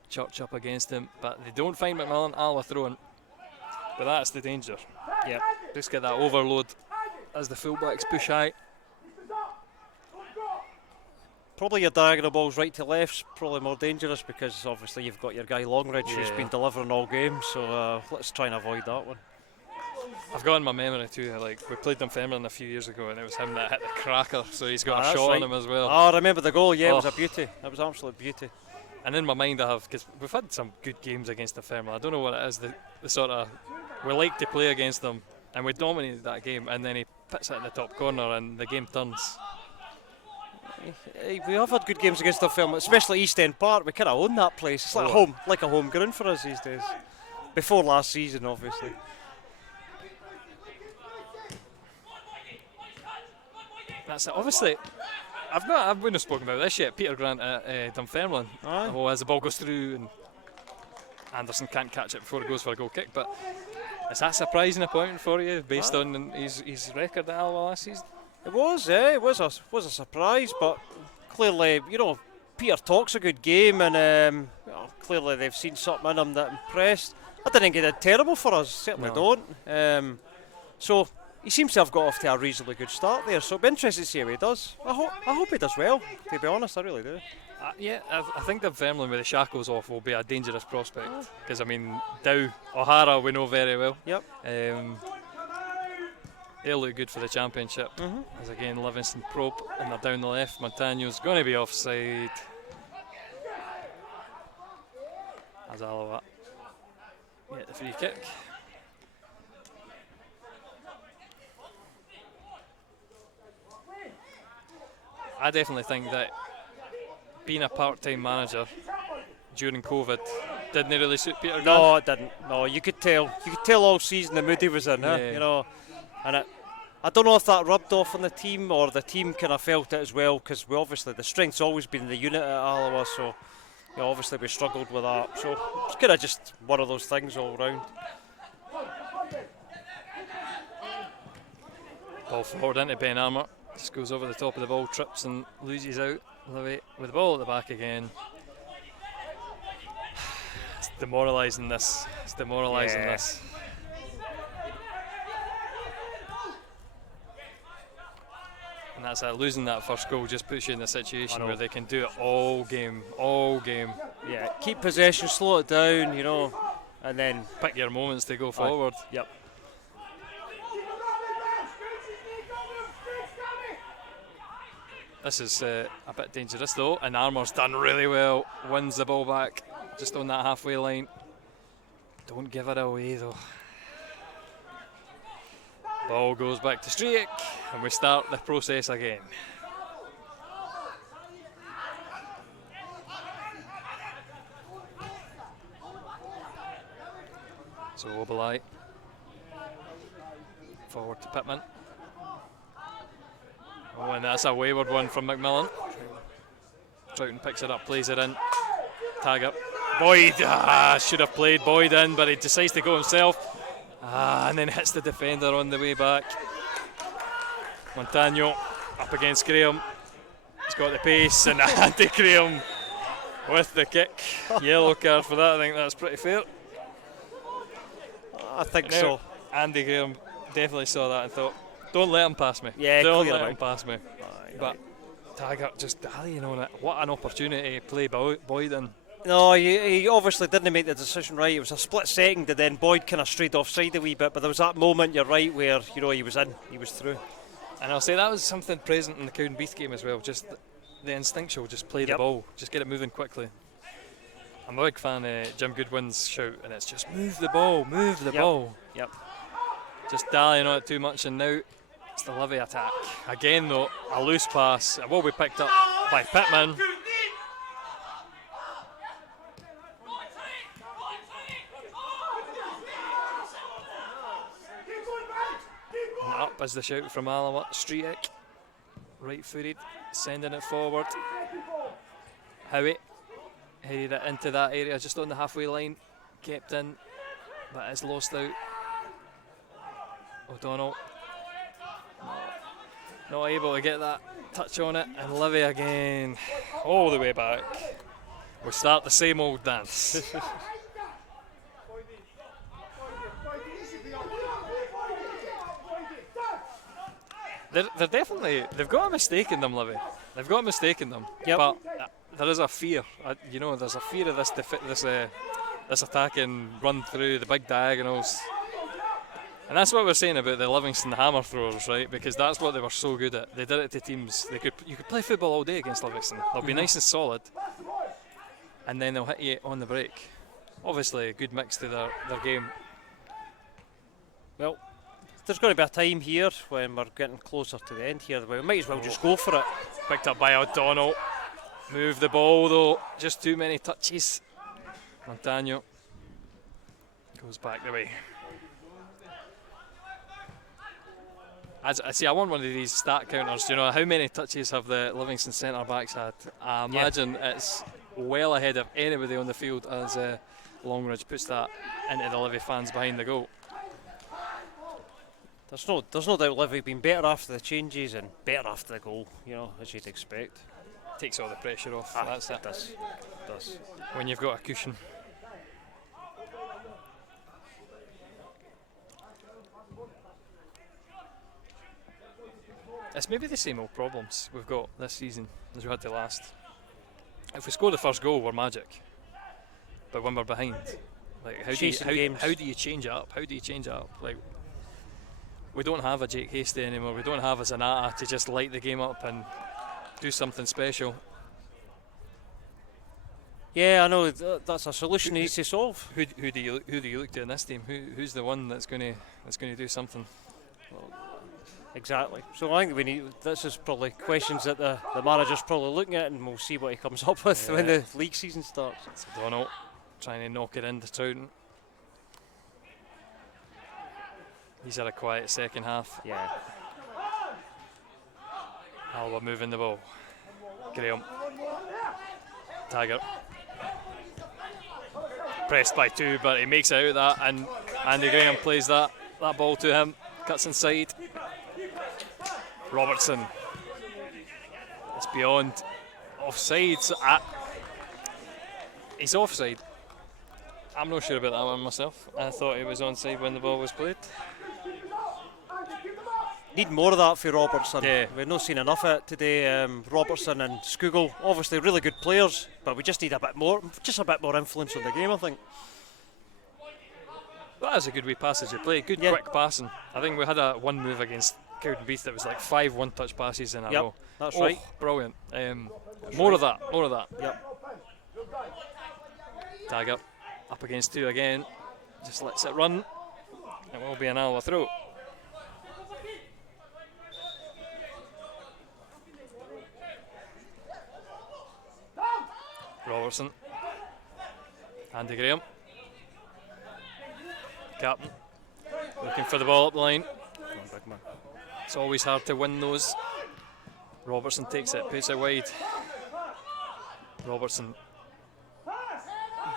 Church up against him, but they don't find McMillan. Alloa throwing, but that's the danger. Yeah, just get that overload as the fullbacks push high. Probably your diagonal balls right to left's probably more dangerous, because obviously you've got your guy Longridge who's been delivering all game, so let's try and avoid that one. I've got in my memory too, like we played Dunfermline a few years ago and it was him that hit the cracker, so he's got a shot on him as well. Oh, I remember the goal, it was a beauty. It was absolute beauty. And in my mind I have, because we've had some good games against Dunfermline, I don't know what it is, the sort of, we like to play against them and we dominated that game, and then he puts it in the top corner and the game turns. We have had good games against Dunfermline, especially East End Park. We kind of own that place. It's like a home ground for us these days. Before last season, obviously. That's it. Obviously, I wouldn't have spoken about this yet. Peter Grant at Dunfermline. As the ball goes through and Anderson can't catch it before it goes for a goal kick. But is that a surprising appointment for you, based on his record at Alloa last season? It was, it was a surprise, but clearly, you know, Peter talks a good game, and clearly they've seen something in him that impressed. I didn't think he did terrible for us, certainly don't. So he seems to have got off to a reasonably good start there, so it'll be interesting to see how he does. I hope he does well, to be honest, I really do. I think that Dunfermline with the shackles off will be a dangerous prospect, because I mean, Dow, O'Hara we know very well. Yep. They'll look good for the championship. As again, Livingston probe, and they're down the left. Montagno's going to be offside. As Alloa get the free kick. I definitely think that being a part-time manager during COVID didn't really suit Peter Grant. No, it didn't. No, you could tell all season the mood he was in, you know. And I don't know if that rubbed off on the team, or the team kind of felt it as well, because the strength's always been the unit at Alloa, so obviously we struggled with that. So it's kind of just one of those things all round. Ball forward into Ben Armour, just goes over the top of the ball, trips and loses out. With the ball at the back again. It's demoralising this. And that's it, losing that first goal just puts you in a situation where they can do it all game. Yeah, keep possession, slow it down, you know, and then pick your moments to go forward. Yep. This is a bit dangerous though, and Armour's done really well, wins the ball back just on that halfway line. Don't give it away though. Ball goes back to Striek, and we start the process again. So Obalai Forward to Pittman. Oh, and that's a wayward one from McMillan. Troughton picks it up, plays it in. Tag up. Boyd, should have played Boyd in, but he decides to go himself. And then hits the defender on the way back. Montano up against Graham. He's got the pace, and Andy Graham with the kick. Yellow card for that. I think that's pretty fair. I think Now, so. Andy Graham definitely saw that and thought, don't let him pass me. Yeah, don't clear let him him pass me. But Taggart just dallying on it. What an opportunity to play Boyd in. No, he obviously didn't make the decision right. It was a split second, and then Boyd kind of strayed offside a wee bit. But there was that moment, you're right, where he was in, he was through. And I'll say that was something present in the Cowdenbeath game as well. Just the instinctual, just play the ball, just get it moving quickly. I'm a big fan of Jim Goodwin's shout, and it's just move the ball. Yep. Just dallying on it too much, and now it's the Livy attack. Again though, a loose pass. It will be picked up by Pittman. And up as the shout from Alloa. Streetic, right footed, sending it forward. Howie headed it into that area just on the halfway line, kept in, but it's lost out. O'Donnell not able to get that touch on it, and Livy again all the way back. We start the same old dance. They're definitely, they've got a mistake in them, Livy. They've got a mistake in them. Yep. But there is a fear. There's a fear of this attacking run through the big diagonals. And that's what we're saying about the Livingston hammer throwers, right? Because that's what they were so good at. They did it to teams. You could play football all day against Livingston. They'll be nice and solid, and then they'll hit you on the break. Obviously, a good mix to their game. Well, there's going to be a time here when we're getting closer to the end here where we might as well just go for it. Picked up by O'Donnell. Move the ball though. Just too many touches. Montano goes back the way. I want one of these stat counters. How many touches have the Livingston centre backs had? I imagine it's well ahead of anybody on the field as Longridge puts that into the Livy fans behind the goal. There's no doubt Livy been better after the changes and better after the goal, as you'd expect. Takes all the pressure off. That's it. It does. When you've got a cushion. It's maybe the same old problems we've got this season as we had the last. If we score the first goal, we're magic. But when we're behind, like how do you change it up? Like, we don't have a Jake Hasty anymore. We don't have a Zanata to just light the game up and do something special. Yeah, I know that's a solution he needs to solve. Who do you look to in this team? Who's the one that's going to do something? Exactly. So I think this is probably questions that the manager's probably looking at, and we'll see what he comes up with when the league season starts. It's O'Donnell trying to knock it into Troughton. He's had a quiet second half. Yeah. Alba moving the ball. Graham. Taggart. Pressed by two, but he makes it out of that, and Andy Graham plays that ball to him. Cuts inside. Robertson. It's beyond offside. He's offside. I'm not sure about that one myself. I thought he was onside when the ball was played. Need more of that for Robertson. Yeah. We've not seen enough of it today. Robertson and Skugel, obviously really good players, but we just need a bit more influence on the game, I think. That is a good wee passage of play. Good quick passing. I think we had one move against Cowdenbeath that was like 5 one-touch passes in a row. That's right. Brilliant. More of that. Yep. Taggart up against two again. Just lets it run. It will be an Alloa throw. Robertson. Andy Graham. Captain. Looking for the ball up the line. It's always hard to win those. Robertson takes it, puts it wide. Robertson,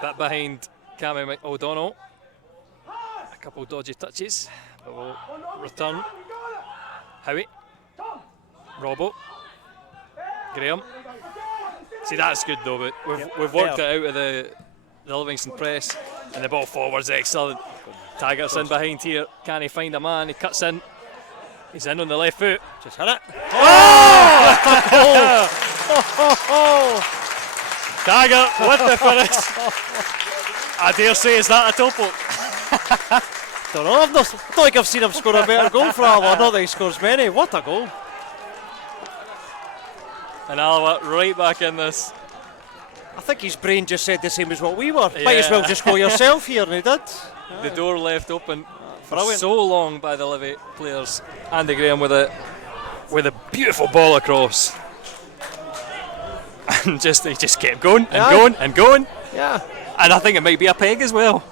bit behind Cammy O'Donnell. A couple dodgy touches, but we'll return. Howie, Robbo, Graham. See, that's good though, but we've worked it out of the Livingston press, and the ball forward's excellent. Taggart's in behind here, can he find a man? He cuts in. He's in on the left foot. Just hit it. Taggart with the finish. I dare say, is that a topo? Don't know. I don't think I've seen him score a better goal for Alloa. Not that he scores many. What a goal! And Alloa right back in this. I think his brain just said the same as what we were. Might as well just go yourself here, and he did. The door left open for Brilliant. so long by the Livy players. Andy Graham with a beautiful ball across. And he just kept going and going and going. Yeah. And I think it might be a peg as well.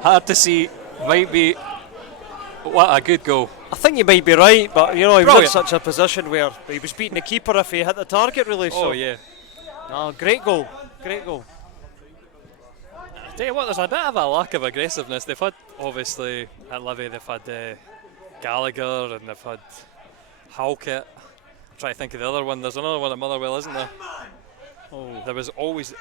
Hard to see. Might be. What a good goal. I think you might be right, but you know, he was in Brilliant. such a position where he was beating the keeper if he hit the target, really. So. Oh, yeah. No, great goal. Great goal. Tell you what, there's a bit of a lack of aggressiveness. They've had, obviously, at Livy, they've had Gallagher and they've had Halkett. I'm trying to think of the other one. There's another one at Motherwell, isn't there? Oh, there's always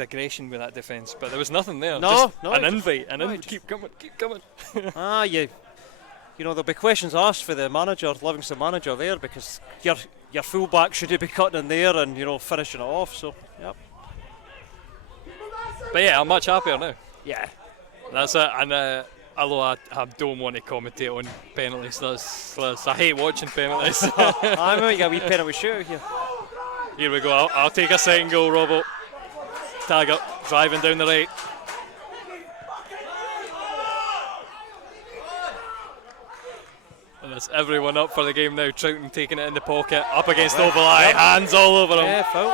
aggression with that defence, but there was nothing there. No, just no, an invite, keep coming. You know, there'll be questions asked for the manager, Livingston manager there, because your fullback should be cutting in there and, you know, finishing it off. So, yep. But yeah, I'm much happier now. Yeah. That's it. And although I don't want to commentate on penalties, I hate watching penalties. I might get a wee penalty shootout here. Here we go. I'll take a second goal, Robbo. Taggart driving down the right. And it's everyone up for the game now. Troughton taking it in the pocket, up against Ovalai, hands all over him. Yeah, foul.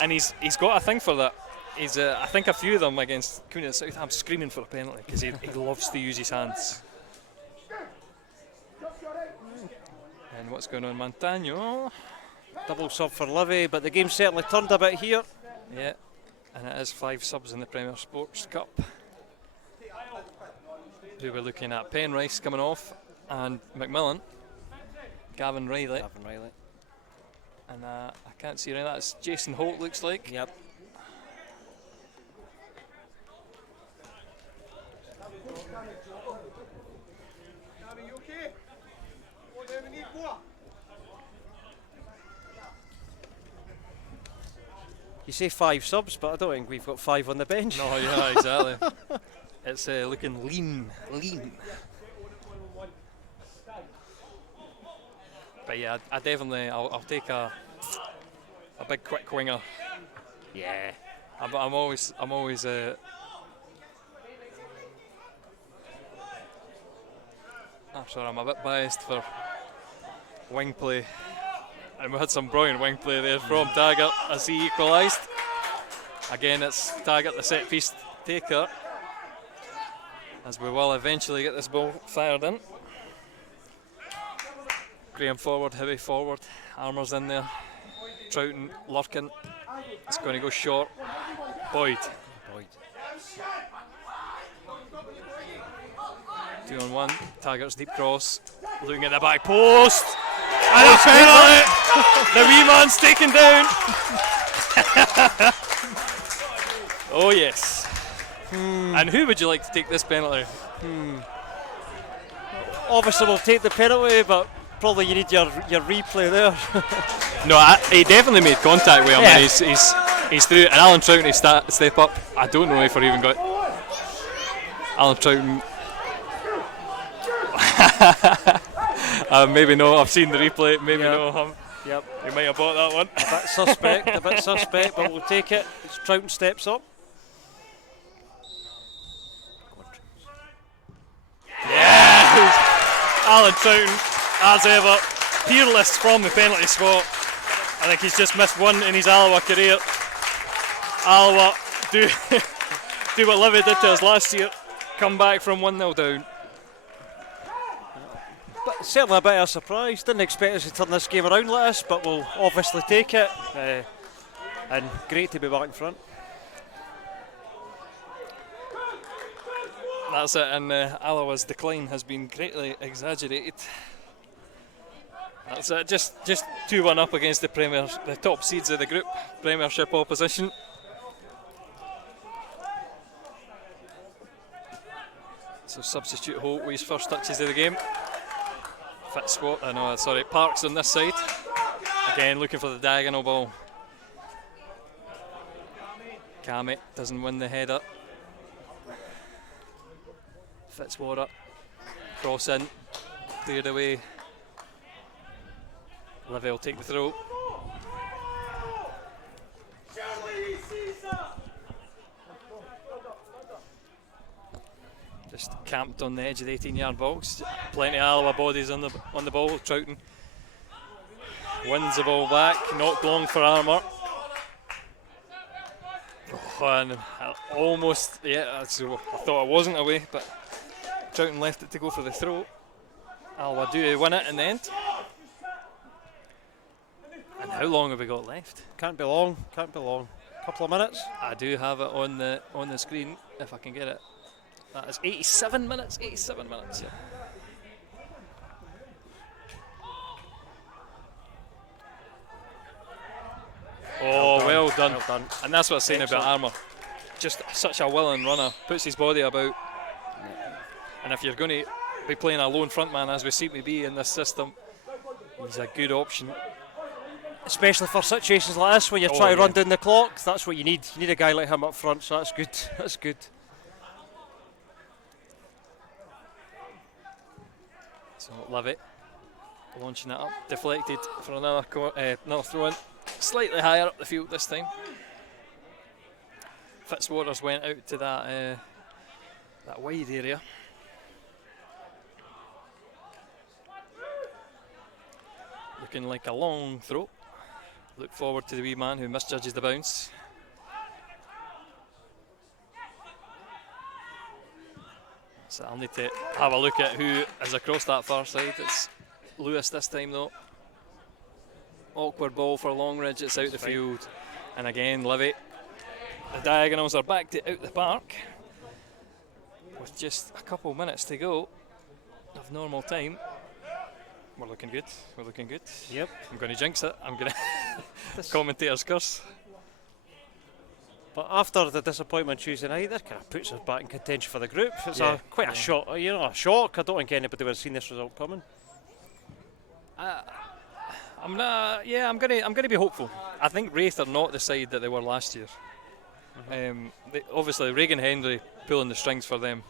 And he's got a thing for that. He's I think a few of them against Cooney at South, I'm screaming for a penalty because he loves to use his hands. And what's going on, Montagno? Double sub for Livy, but the game certainly turned a bit here. Yeah, and it is 5 subs in the Premier Sports Cup. We were looking at Penrice coming off and McMillan, Gavin Riley. And I can't see any of that. It's Jason Holt, looks like. Yep. You say 5 subs, but I don't think we've got 5 on the bench. No, yeah, exactly. It's looking lean. But yeah, I definitely, I'll take a big quick winger. Yeah. I'm always. I'm sorry, I'm a bit biased for wing play. And we had some brilliant wing play there from Taggart as he equalised. Again, it's Taggart, the set piece taker, as we will eventually get this ball fired in. Graham forward, Howie forward, Armour's in there. Troughton lurking. It's going to go short. Boyd. 2-on-1. Taggart's deep cross. Looking at the back post. And a penalty! The wee man's taken down. Oh yes. And who would you like to take this penalty? Obviously we'll take the penalty, but probably you need your replay there. No, he definitely made contact with him, Yeah. and he's through. And Alan Troughton step up. I don't know if we're even got Alan Troughton. Maybe no. I've seen the replay. Maybe no. Yep. You might have bought that one. A bit suspect, but we'll take it. It's Troughton steps up. Yes! Alan Troughton, as ever, peerless from the penalty spot. I think he's just missed one in his Alloa career. Alloa do what Livy did to us last year. Come back from 1-0 down. but certainly a bit of a surprise. Didn't expect us to turn this game around like this, but we'll obviously take it. And great to be back in front. That's it, and Alloa's decline has been greatly exaggerated. That's it, just 2-1 up against the top seeds of the group, Premiership opposition. So substitute Holt with his first touches of the game. Parks on this side. Again looking for the diagonal ball. Cammy doesn't win the header. Fitzwater, cross in, cleared away. Livy will take the throw. Just camped on the edge of the 18-yard box. Plenty of Alloa bodies on the ball. Troughton wins the ball back, not long for Armour. Oh, and almost, I thought it wasn't away, but Troughton left it to go for the throw. Alloa do win it in the end. And how long have we got left? Can't be long. Couple of minutes. I do have it on the screen if I can get it. That is 87 minutes. 87 minutes. Yeah. Oh, well done. And that's what I was saying about Armour. Just such a willing runner. Puts his body about. And if you're going to be playing a lone front man, as we seem to be in this system, he's a good option. Especially for situations like this where you're trying to run down the clock. That's what you need. You need a guy like him up front, so that's good. That's good. So Livy launching it up, deflected for another throw in. Slightly higher up the field this time. Fitzwater's went out to that wide area. Looking like a long throw. Look forward to the wee man who misjudges the bounce. So I'll need to have a look at who is across that far side. It's Lewis this time though. Awkward ball for Longridge, it's out the field. And again, Livy. The diagonals are back to out the park. With just a couple minutes to go of normal time. We're looking good. Yep. I'm going to jinx it. I'm going to commentator's curse. But after the disappointment Tuesday night, that kind of puts us back in contention for the group. It's quite a shock. A shock. I don't think anybody would have seen this result coming. I'm going to be hopeful. I think Wraith are not the side that they were last year. Obviously, Regan Hendry pulling the strings for them.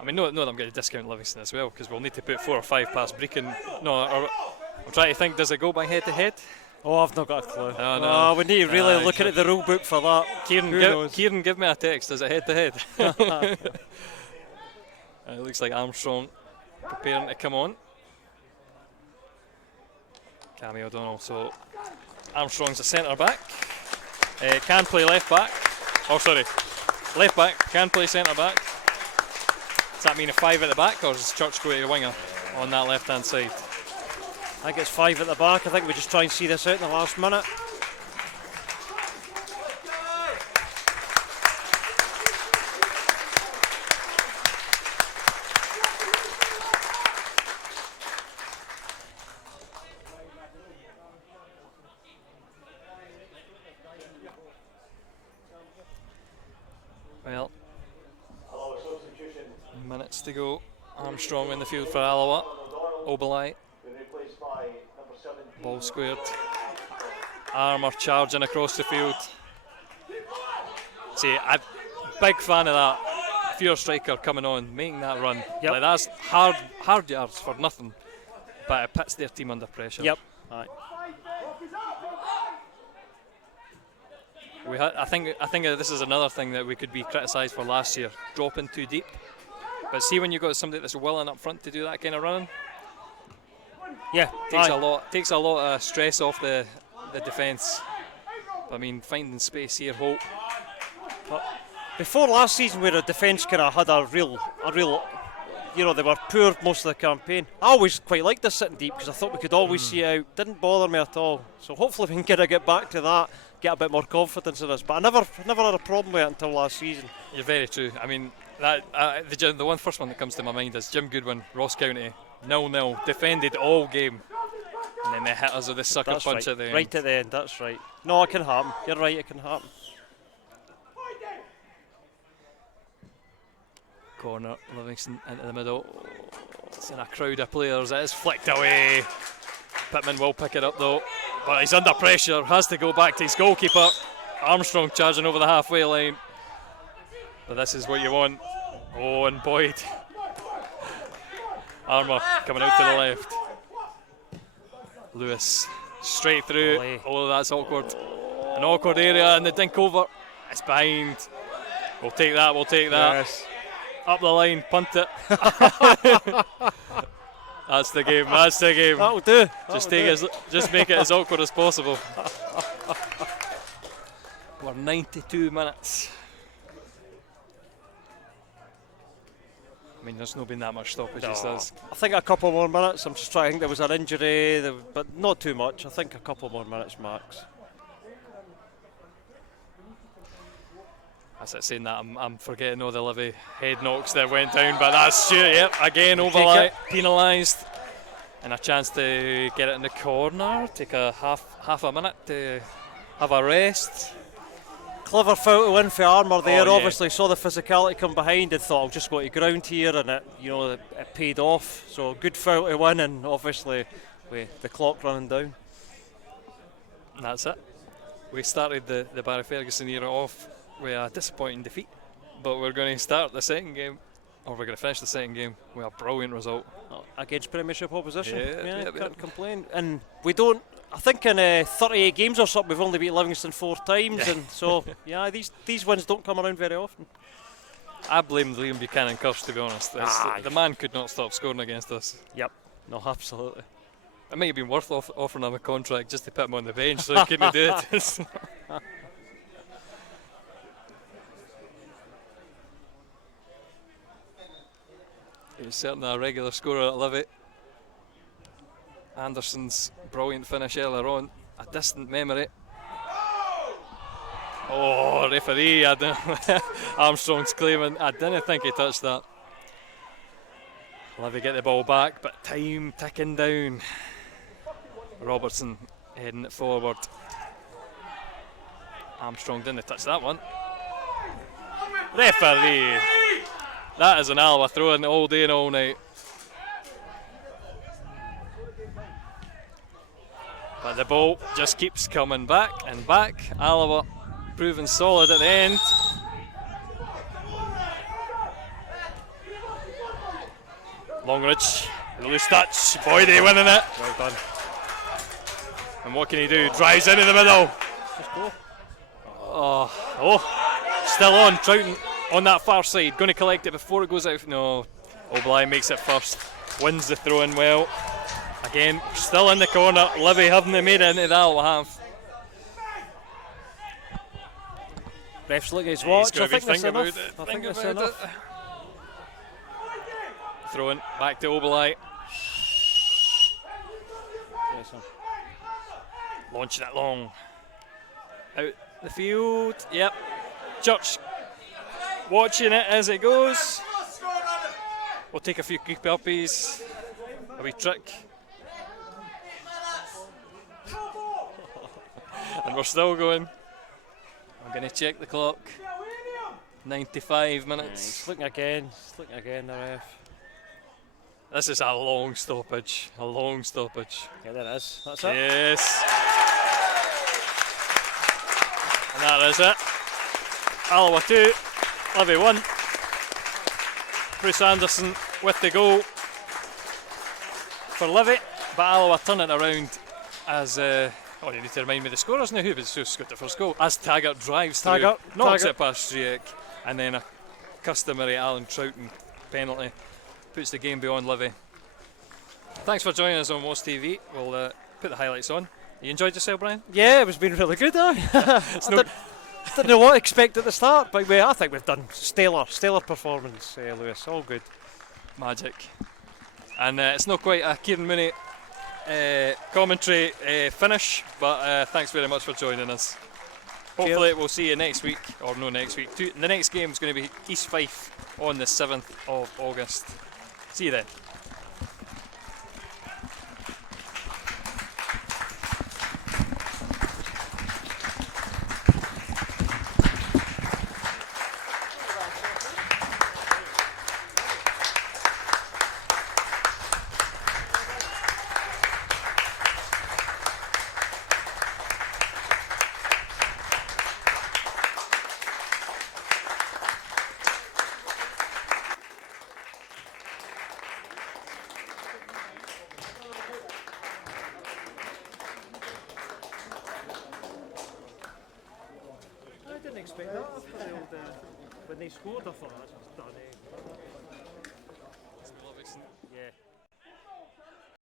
I mean, no, I'm going to discount Livingston as well because we'll need to put 4 or 5 past Brecon. I'm trying to think, does it go by head to head? Oh, I've not got a clue. No. We need to really look at the rule book for that. Kieran, give me a text. Is it head to head? It looks like Armstrong preparing to come on. Cammy O'Donnell. So Armstrong's a centre back. Can play left back. Left back. Can play centre back. Does that mean a 5 at the back, or does Church go to a winger on that left hand side? I think it's 5 at the back. I think we just try and see this out in the last minute. Well, minutes to go. Armstrong in the field for Alloa. Obalai. Ball squared. Armour charging across the field. See, I'm a big fan of that. Pure striker coming on, making that run. Yep. Like that's hard yards for nothing, but it puts their team under pressure. Yep. Aye. I think this is another thing that we could be criticised for last year, dropping too deep. But see, when you've got somebody that's willing up front to do that kind of running, takes a lot of stress off the defence. I mean, finding space here, Holt. But before last season, where the defence kind of had a real you know, they were poor most of the campaign. I always quite liked this sitting deep because I thought we could always see it out. Didn't bother me at all. So hopefully we can kind of get back to that, get a bit more confidence in us. But I never had a problem with it until last season. You're very true. I mean, that the first one that comes to my mind is Jim Goodwin, Ross County, 0-0, defended all game, and then they hit us with the sucker That's punch right. at the end. Right at the end, that's right. No, it can happen. You're right, it can happen. Corner, Livingston into the middle. It's in a crowd of players. It is flicked away. Pittman will pick it up though, but he's under pressure. Has to go back to his goalkeeper. Armstrong charging over the halfway line. But this is what you want. Oh, and Boyd. Armour coming out to the left. Lewis straight through. Ollie. Oh, that's awkward. An awkward area, and the dink over. It's behind. We'll take that. We'll take that. Yes. Up the line, punt it. That's the game. That's the game. That'll do. Just make it as awkward as possible. We're 92 minutes. I mean, there's not been that much stoppages. No. I think a couple more minutes. I'm just trying to think there was an injury, but not too much. I think a couple more minutes max. That's it, saying that I'm forgetting all the Livy head knocks that went down, but that's Stuart, yep, again overlay, penalised, and a chance to get it in the corner, take a half a minute to have a rest. Clever foul to win for Armour there. Yeah. Obviously saw the physicality come behind and thought I'll just go to ground here, and it paid off. So good foul to win, and obviously with the clock running down. And that's it. We started the Barry Ferguson era off with a disappointing defeat, but we're going to start the second game, or we're going to finish the second game with a brilliant result. Against Premiership opposition. Yeah, Can't complain. And we don't, I think in 38 games or something we've only beat Livingston 4 times, and so these wins don't come around very often. I blame Liam Buchanan curse, to be honest. The man could not stop scoring against us. Yep. No, absolutely. It might have been worth offering him a contract just to put him on the bench so he couldn't do it. He was certainly a regular scorer at Livy. Anderson's brilliant finish earlier on, a distant memory. Oh, referee, Armstrong's claiming, I didn't think he touched that. Livy get the ball back, but time ticking down. Robertson heading it forward. Armstrong didn't touch that one. Referee! That is an Alloa throw-in all day and all night. But the ball just keeps coming back and back. Alloa proving solid at the end. Longridge, loose touch, Boydie winning it. Well done. And what can he do? Drives into the middle. Just go. Oh, still on, Troughton on that far side. Going to collect it before it goes out. No, O'Bly makes it first. Wins the throw in well. Again, still in the corner. Livy haven't made it into the Alloa half. Ref's looking at his watch. I think that's enough. It. I think that's enough. Throw in back to O'Bly. Yes, sir. Launching it long. Out the field. Yep. Church watching it as it goes. We'll take a few keep uppies. A wee trick. And we're still going. I'm going to check the clock. 95 minutes. He's looking again. The ref. This is a long stoppage. A long stoppage. Yeah, there it is. That's it. Yes. And that is it. Alloa 2, Livy 1. Bruce Anderson with the goal for Livy, but Alloa turn it around as you need to remind me the scorers now. Who scored the first goal? As Taggart drives through, knocks it past Striek, and then a customary Alan Troughton penalty puts the game beyond Livy. Thanks for joining us on Most TV. We'll put the highlights on. You enjoyed yourself, Brian? Yeah, it was been really good. I didn't know what to expect at the start, but I think we've done stellar performance, Lewis. All good. magic. And it's not quite a Kieran Mooney commentary finish, but thanks very much for joining us. Hopefully we'll see you next week, or no next week. The next game is going to be East Fife on the 7th of August. See you then. I didn't expect that after when they scored. I thought that.